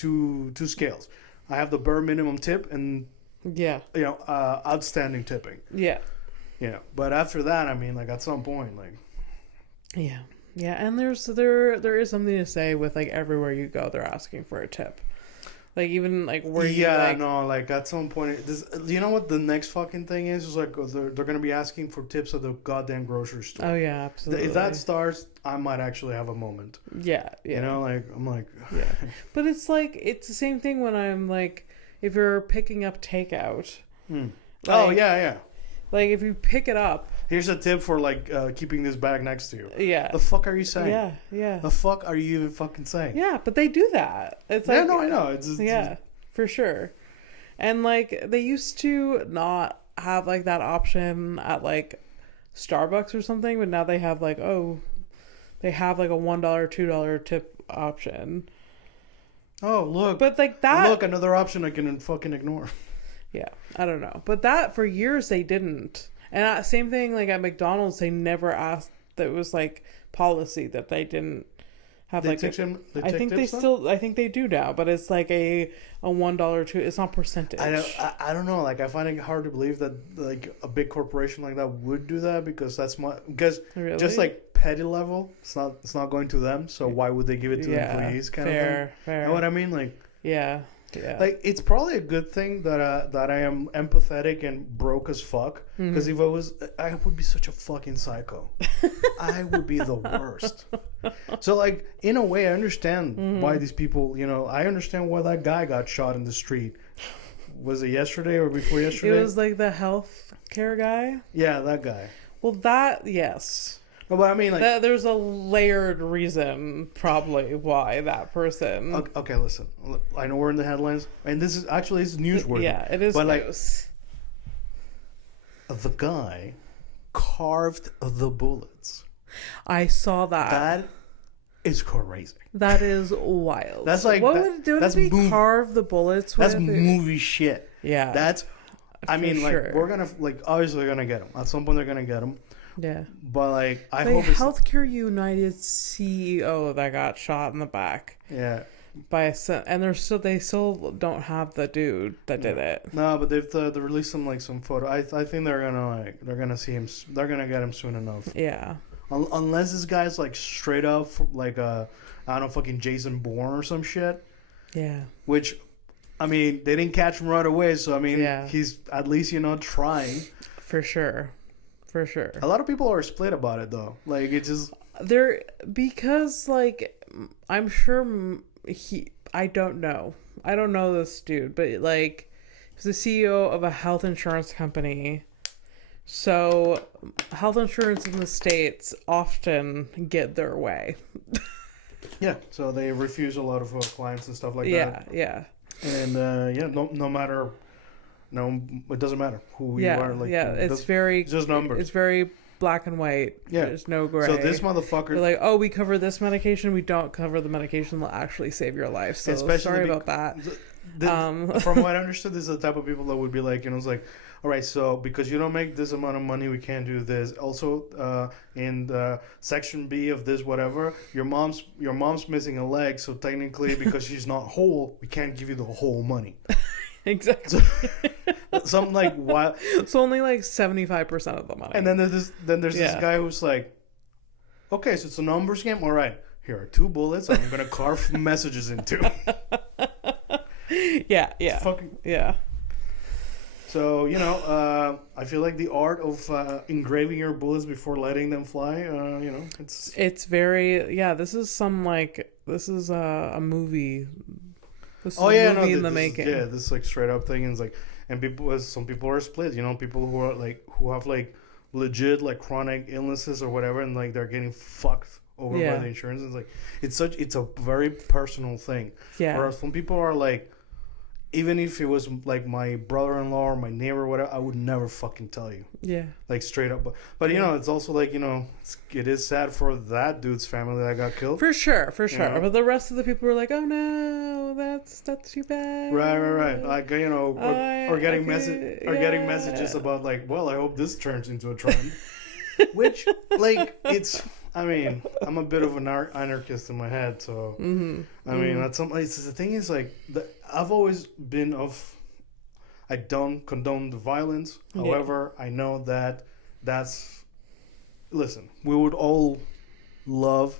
scales. I have the bare minimum tip and outstanding tipping. Yeah. But after that, I mean, like at some point, like. Yeah. Yeah, and there is something to say with like everywhere you go, they're asking for a tip. Like even like where like at some point, you know what the next fucking thing is like they're gonna be asking for tips at the goddamn grocery store. Oh yeah, absolutely. If that starts, I might actually have a moment. Yeah. Like I'm like. Yeah, but it's like it's the same thing when I'm like, if you're picking up takeout. Oh yeah. Like if you pick it up. Here's a tip for like keeping this bag next to you. Yeah. The fuck are you saying? Yeah. The fuck are you even fucking saying? Yeah, but they do that. It's like, I know. It's just, for sure. And like they used to not have like that option at like Starbucks or something, but now they have like they have like a $1, $2 tip option. Oh look! But like that. Look, another option I can fucking ignore. Yeah, I don't know, but that for years they didn't. And same thing, like at McDonald's, they never asked. That was like policy that they didn't have They like take some- they I take think they tips now? still, I think they do now, but it's like a $1 too. It's not percentage. I don't know. Like I find it hard to believe that like a big corporation like that would do that because Really? just like petty level, it's not going to them. So why would they give it to the employees? Kind of thing. Fair. You know what I mean? Like Yeah. like it's probably a good thing that I am empathetic and broke as fuck. Because if I would be such a fucking psycho. I would be the worst. So like in a way, I understand why these people. You know, I understand why that guy got shot in the street. Was it yesterday or before yesterday? It was like the health care guy. Yeah, that guy. Well, yes. No, but I mean, like, There's a layered reason probably why that person. okay, listen. I know we're in the headlines, and this is actually it's newsworthy. Yeah, it is. But news. like, the guy carved the bullets. I saw that. That is crazy. That is wild. That's like what would do to be carve the bullets with? That's movie shit. Yeah. That's. I mean, sure. like, we're gonna like obviously they're gonna get him at some point. They're gonna get him. Yeah. But like, I the hope it's Healthcare United CEO that got shot in the back yeah. and they still don't have the dude that did it. No, but they've released some photo. I think they're gonna see him. They're gonna get him soon enough. Yeah. Unless this guy's like straight up like I don't know, fucking Jason Bourne or some shit. Yeah. Which, I mean, they didn't catch him right away, so I mean, Yeah. he's at least trying. For sure. A lot of people are split about it though. Like it just because like I'm sure I don't know this dude, but like he's the CEO of a health insurance company. So health insurance in the States often get their way. yeah. So they refuse a lot of clients and stuff like that. Yeah. And no matter. No, it doesn't matter who you are. Like, it's just numbers. It's very black and white. Yeah, there's no gray. So this motherfucker, they're like, oh, we cover this medication. We don't cover the medication that will actually save your life. So sorry about that. From what I understood, this is the type of people that would be like, it's like, all right, so because you don't make this amount of money, we can't do this. Also, in the section B of this whatever, your mom's missing a leg, so technically, because she's not whole, we can't give you the whole money. Exactly. Something like wild. It's only like 75% of the money. And then there's this guy who's like, okay, so it's a numbers game. All right, here are 2 bullets. I'm gonna carve messages into. Yeah. Yeah. So I feel like the art of engraving your bullets before letting them fly. It's very This is a movie. This is in the making. This like straight up thing, and it's like, and some people are split. People who have like legit like chronic illnesses or whatever, and like they're getting fucked over by the insurance. It's like it's a very personal thing. Yeah. Whereas some people are like, even if it was like my brother-in-law or my neighbor or whatever, I would never fucking tell you. Yeah. Like straight up. But it's also like, it is sad for that dude's family that got killed. For sure. But the rest of the people were like, oh no, that's too bad. Right. Like, or getting messages about like, well, I hope this turns into a trend. Which, like, I mean, I'm a bit of an anarchist in my head, so I mean, that's something. The thing is, like, I've always been I don't condone the violence. Yeah. However, I know listen, we would all love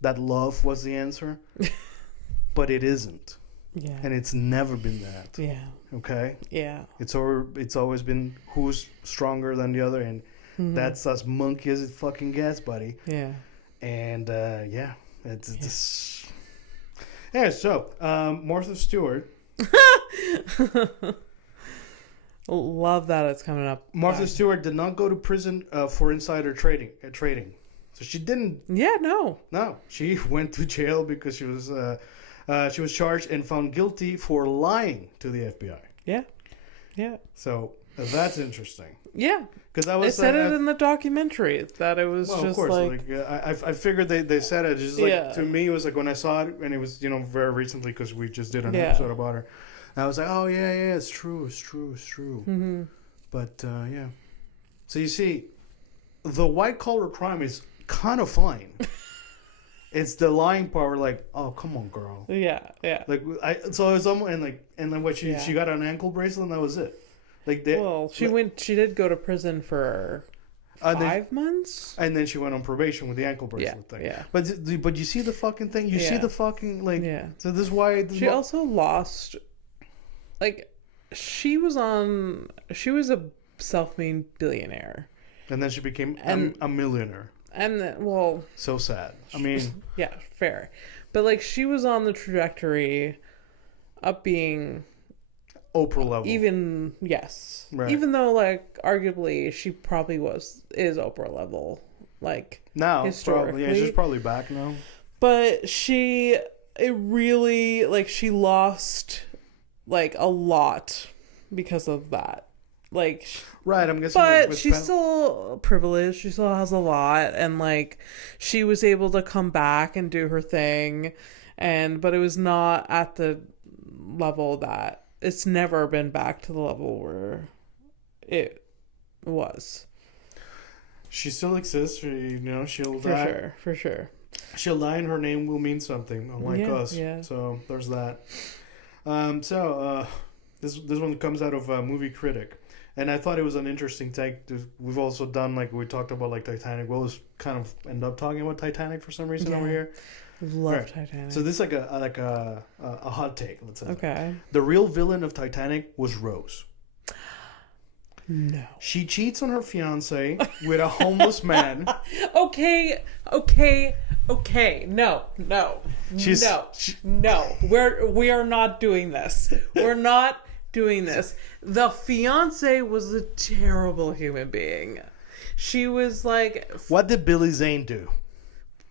that love was the answer, but it isn't. Yeah, and it's never been that. Yeah. Okay. Yeah. It's always been who's stronger than the other, and. That's as monkey as it fucking gets, buddy. Yeah. And it's so Martha Stewart. Love that it's coming up. Martha Stewart did not go to prison for insider trading. So she didn't. Yeah, no. No, she went to jail because she was charged and found guilty for lying to the FBI. Yeah. Yeah. So that's interesting. Yeah, because I was. They said it in the documentary that it was just of course, like I figured they said it. Just like to me, it was like when I saw it, and it was very recently because we just did an episode about her. And I was like, oh yeah, it's true. Mm-hmm. But yeah, so you see, the white collar crime is kind of fine. It's the lying part where like, oh, come on, girl. Yeah. Like so it was almost, and then what she got an ankle bracelet and that was it. Like she did go to prison for 5 months, and then she went on probation with the ankle bracelet thing. Yeah. But you see the fucking thing. You see the fucking like. Yeah. So this is why she also lost. Like, she was a self-made billionaire, and then she became a millionaire. And so sad. I mean, yeah, fair, but like she was on the trajectory of being Oprah level. Even though like arguably she probably is Oprah level, like now historically. Probably, she's probably back now. But she lost like a lot because of that. Like, right, I'm guessing. But she's still privileged. She still has a lot, and like she was able to come back and do her thing, but it was not at the level that it's never been back to the level where it was. She still exists. She'll for die. For sure. She'll die, and her name will mean something, unlike us. Yeah. So there's that. This one comes out of Movie Critic. And I thought it was an interesting take. We've also done, like, we talked about, like, Titanic. We'll always kind of end up talking about Titanic for some reason over here. Love Titanic. So this is like a hot take, let's say. Okay. The real villain of Titanic was Rose. No. She cheats on her fiance with a homeless man. Okay. No. We are not doing this. We're not doing this. The fiance was a terrible human being. She was like... What did Billy Zane do?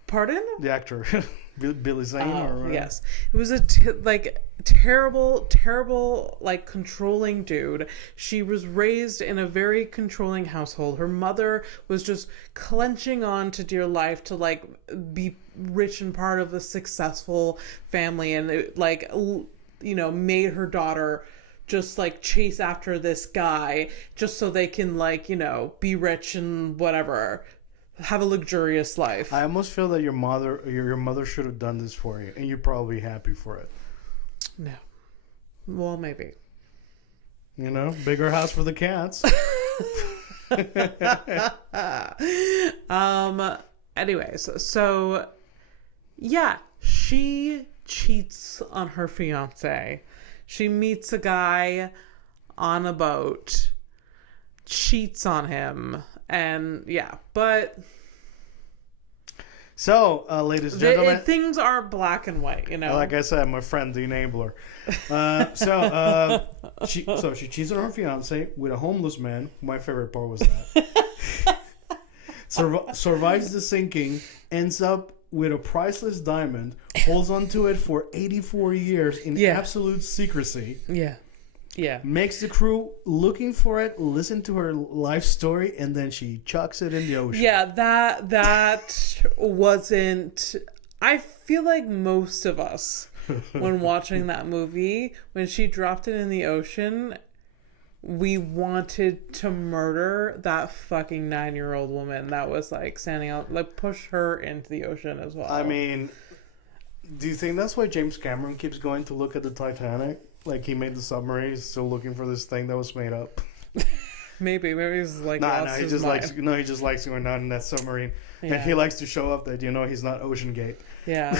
Pardon? The actor. Billy Zane? Yes. It was a terrible, like, controlling dude. She was raised in a very controlling household. Her mother was just clenching on to dear life to, like, be rich and part of a successful family. And, it, like, made her daughter just like chase after this guy just so they can like, be rich and whatever, have a luxurious life. I almost feel that your mother should have done this for you, and you're probably happy for it. No. Well, maybe. Bigger house for the cats. Anyways, so yeah, she cheats on her fiance. She meets a guy on a boat, cheats on him, and yeah, but... So, ladies and gentlemen... things are black and white, Like I said, my friend, the enabler. She cheats on her fiance with a homeless man. My favorite part was that. Survives the sinking, ends up with a priceless diamond, holds onto it for 84 years in absolute secrecy. Yeah. Makes the crew looking for it, listen to her life story, and then she chucks it in the ocean. Yeah, that wasn't... I feel like most of us, when watching that movie, when she dropped it in the ocean, we wanted to murder that fucking 9-year-old woman that was like standing out, like push her into the ocean as well. I mean, do you think that's why James Cameron keeps going to look at the Titanic? Like he made the submarine, he's still looking for this thing that was made up. Maybe he's like he just likes going down in that submarine, and he likes to show up that he's not Ocean Gate. Yeah.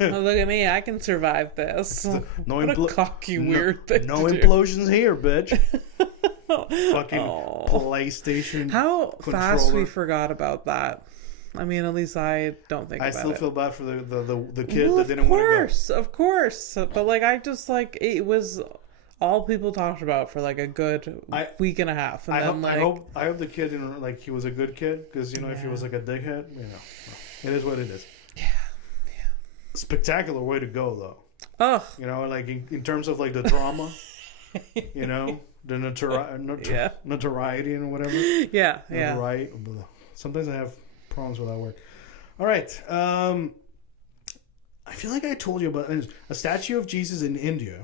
Oh, look at me, I can survive this. What a cocky weird thing. No implosions here, bitch. Fucking PlayStation. How controller. Fast we forgot about that. I mean, at least I don't think. I still feel bad for the kid that didn't want to go. Of course, but like I just like it was all people talked about for like a good week and a half. And I hope the kid he was a good kid, because if he was like a dickhead, it is what it is. Yeah. Spectacular way to go though. Oh, like in terms of like the drama, the notoriety and whatever. Yeah. Right. Sometimes I have problems with that word. All right. I feel like I told you about a statue of Jesus in India.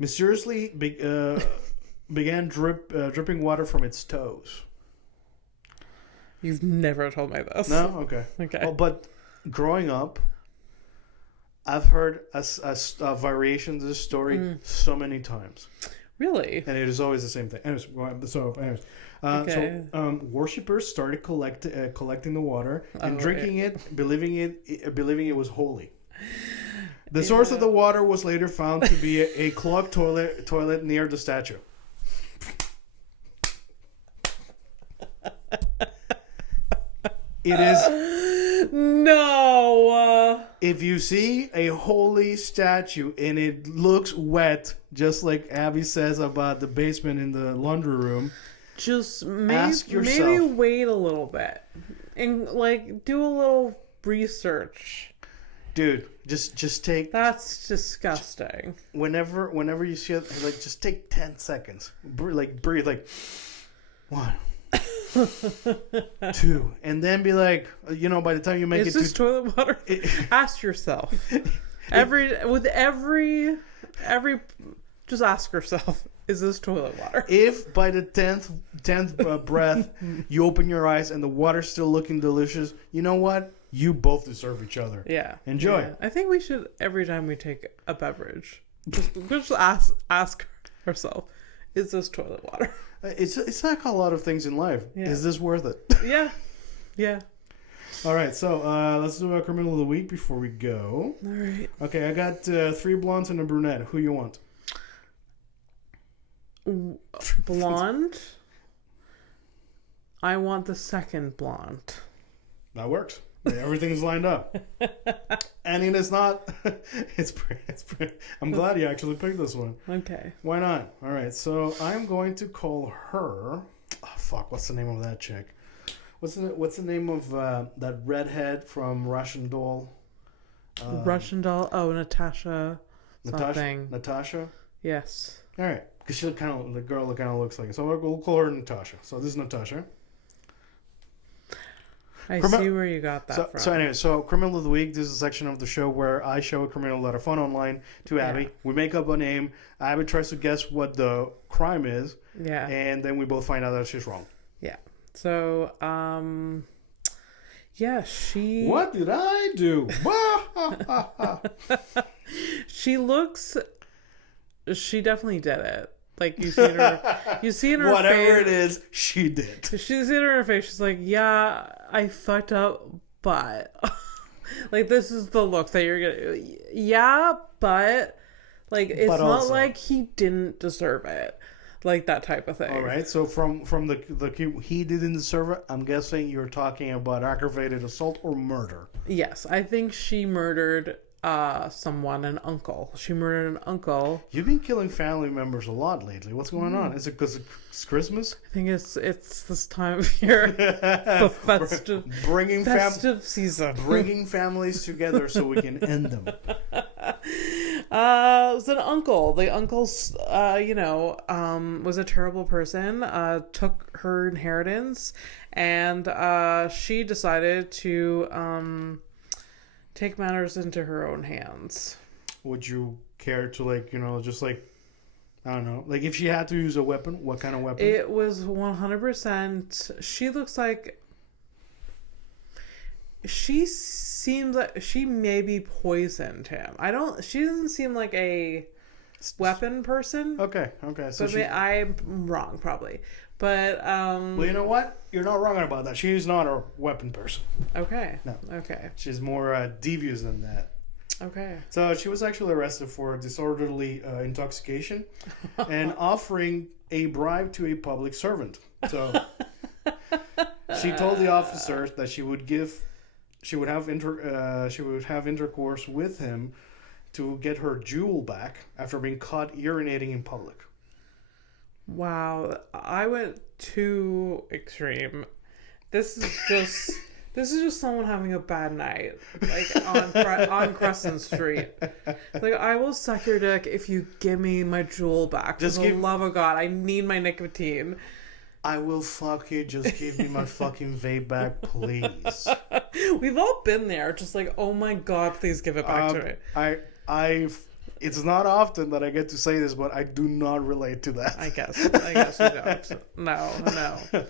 Mysteriously began dripping water from its toes. You've never told me this. No? Okay. Okay. Well, but growing up, I've heard a variation of this story so many times. Really? And it is always the same thing. Anyways, worshippers started collecting the water and drinking it, believing it was holy. The source of the water was later found to be a clogged toilet near the statue. It is... No! If you see a holy statue and it looks wet, just like Abby says about the basement in the laundry room, just ask yourself, maybe wait a little bit and like do a little research. Dude, just take... That's disgusting. Whenever you see it, like, just take 10 seconds. Breathe, like, 1, 2, and then be like, by the time you make is this toilet water? Ask yourself. Just ask yourself, is this toilet water? If by the 10th breath you open your eyes and the water's still looking delicious, you know what? You both deserve each other. Yeah. Enjoy. Yeah. I think we should, every time we take a beverage, just ask ourselves, is this toilet water? It's like a lot of things in life. Yeah. Is this worth it? Yeah. Yeah. All right, so let's do a criminal of the week before we go. All right. Okay, I got 3 blondes and a brunette. Who you want? Blonde. I want the second blonde. That works. Everything's lined up. And it is not... It's pretty... I'm glad you actually picked this one. Okay. Why not? All right, so I'm going to call her... Oh, fuck, what's the name of that chick? What's the name of that redhead from Russian Doll? Russian Doll? Oh, Natasha something. Natasha? Yes. All right, because the girl kind of looks like it. So we'll call her Natasha. So this is Natasha. I see where you got that from. So anyway, Criminal of the Week, this is a section of the show where I show a criminal that I found online to Abby. We make up a name. Abby tries to guess what the crime is. Yeah. And then we both find out that she's wrong. Yeah. So, she... What did I do? She definitely did it. Like, you see in her face. Whatever it is, she did. You see it in her face. She's like, yeah, I fucked up, but... like, this is the look that you're gonna... Yeah, but... Like, it's not also, like he didn't deserve it. Like, that type of thing. All right, so from the he didn't deserve it, I'm guessing you're talking about aggravated assault or murder. Yes, I think she murdered... someone, an uncle. She murdered an uncle. You've been killing family members a lot lately. What's going on? Is it because it's Christmas? I think it's this time of year. The festive season. Bringing families together so we can end them. It was an uncle. The uncle's, was a terrible person. Took her inheritance, and she decided to take matters into her own hands. Would you care to, I don't know, like if she had to use a weapon, what kind of weapon? It was 100%. She looks like... She seems like she maybe poisoned him. She doesn't seem like a weapon person. Okay. So I'm wrong, probably. But, well, you know what? You're not wrong about that. She's not a weapon person. Okay. No. Okay. She's more devious than that. Okay. So she was actually arrested for disorderly intoxication and offering a bribe to a public servant. So she told the officers that she would have intercourse with him to get her jewel back after being caught urinating in public. Wow, I went too extreme. This is just someone having a bad night, like on Crescent Street. Like, I will suck your dick if you give me my jewel back. For the love of God, I need my nicotine. I will fuck you. Just give me my fucking vape back, please. We've all been there. Just like, oh my God, please give it back to me. It's not often that I get to say this, but I do not relate to that. I guess you don't. No.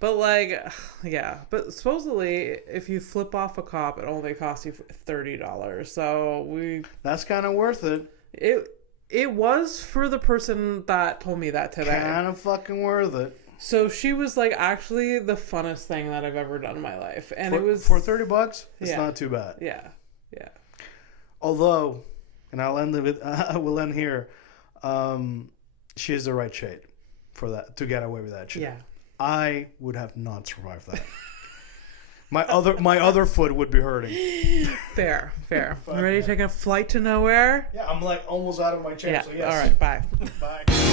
But like, yeah. But supposedly, if you flip off a cop, it only costs you $30. So That's kind of worth it. It was for the person that told me that today. Kind of fucking worth it. So she was like, actually, the funnest thing that I've ever done in my life, and it was for $30. It's not too bad. Yeah. Although, and I will end here. She is the right shade for that, to get away with that shit. Yeah. I would have not survived that. My other foot would be hurting. Fair. You ready to take a flight to nowhere? Yeah, I'm like almost out of my chair. Yeah. So yes. All right. Bye. Bye.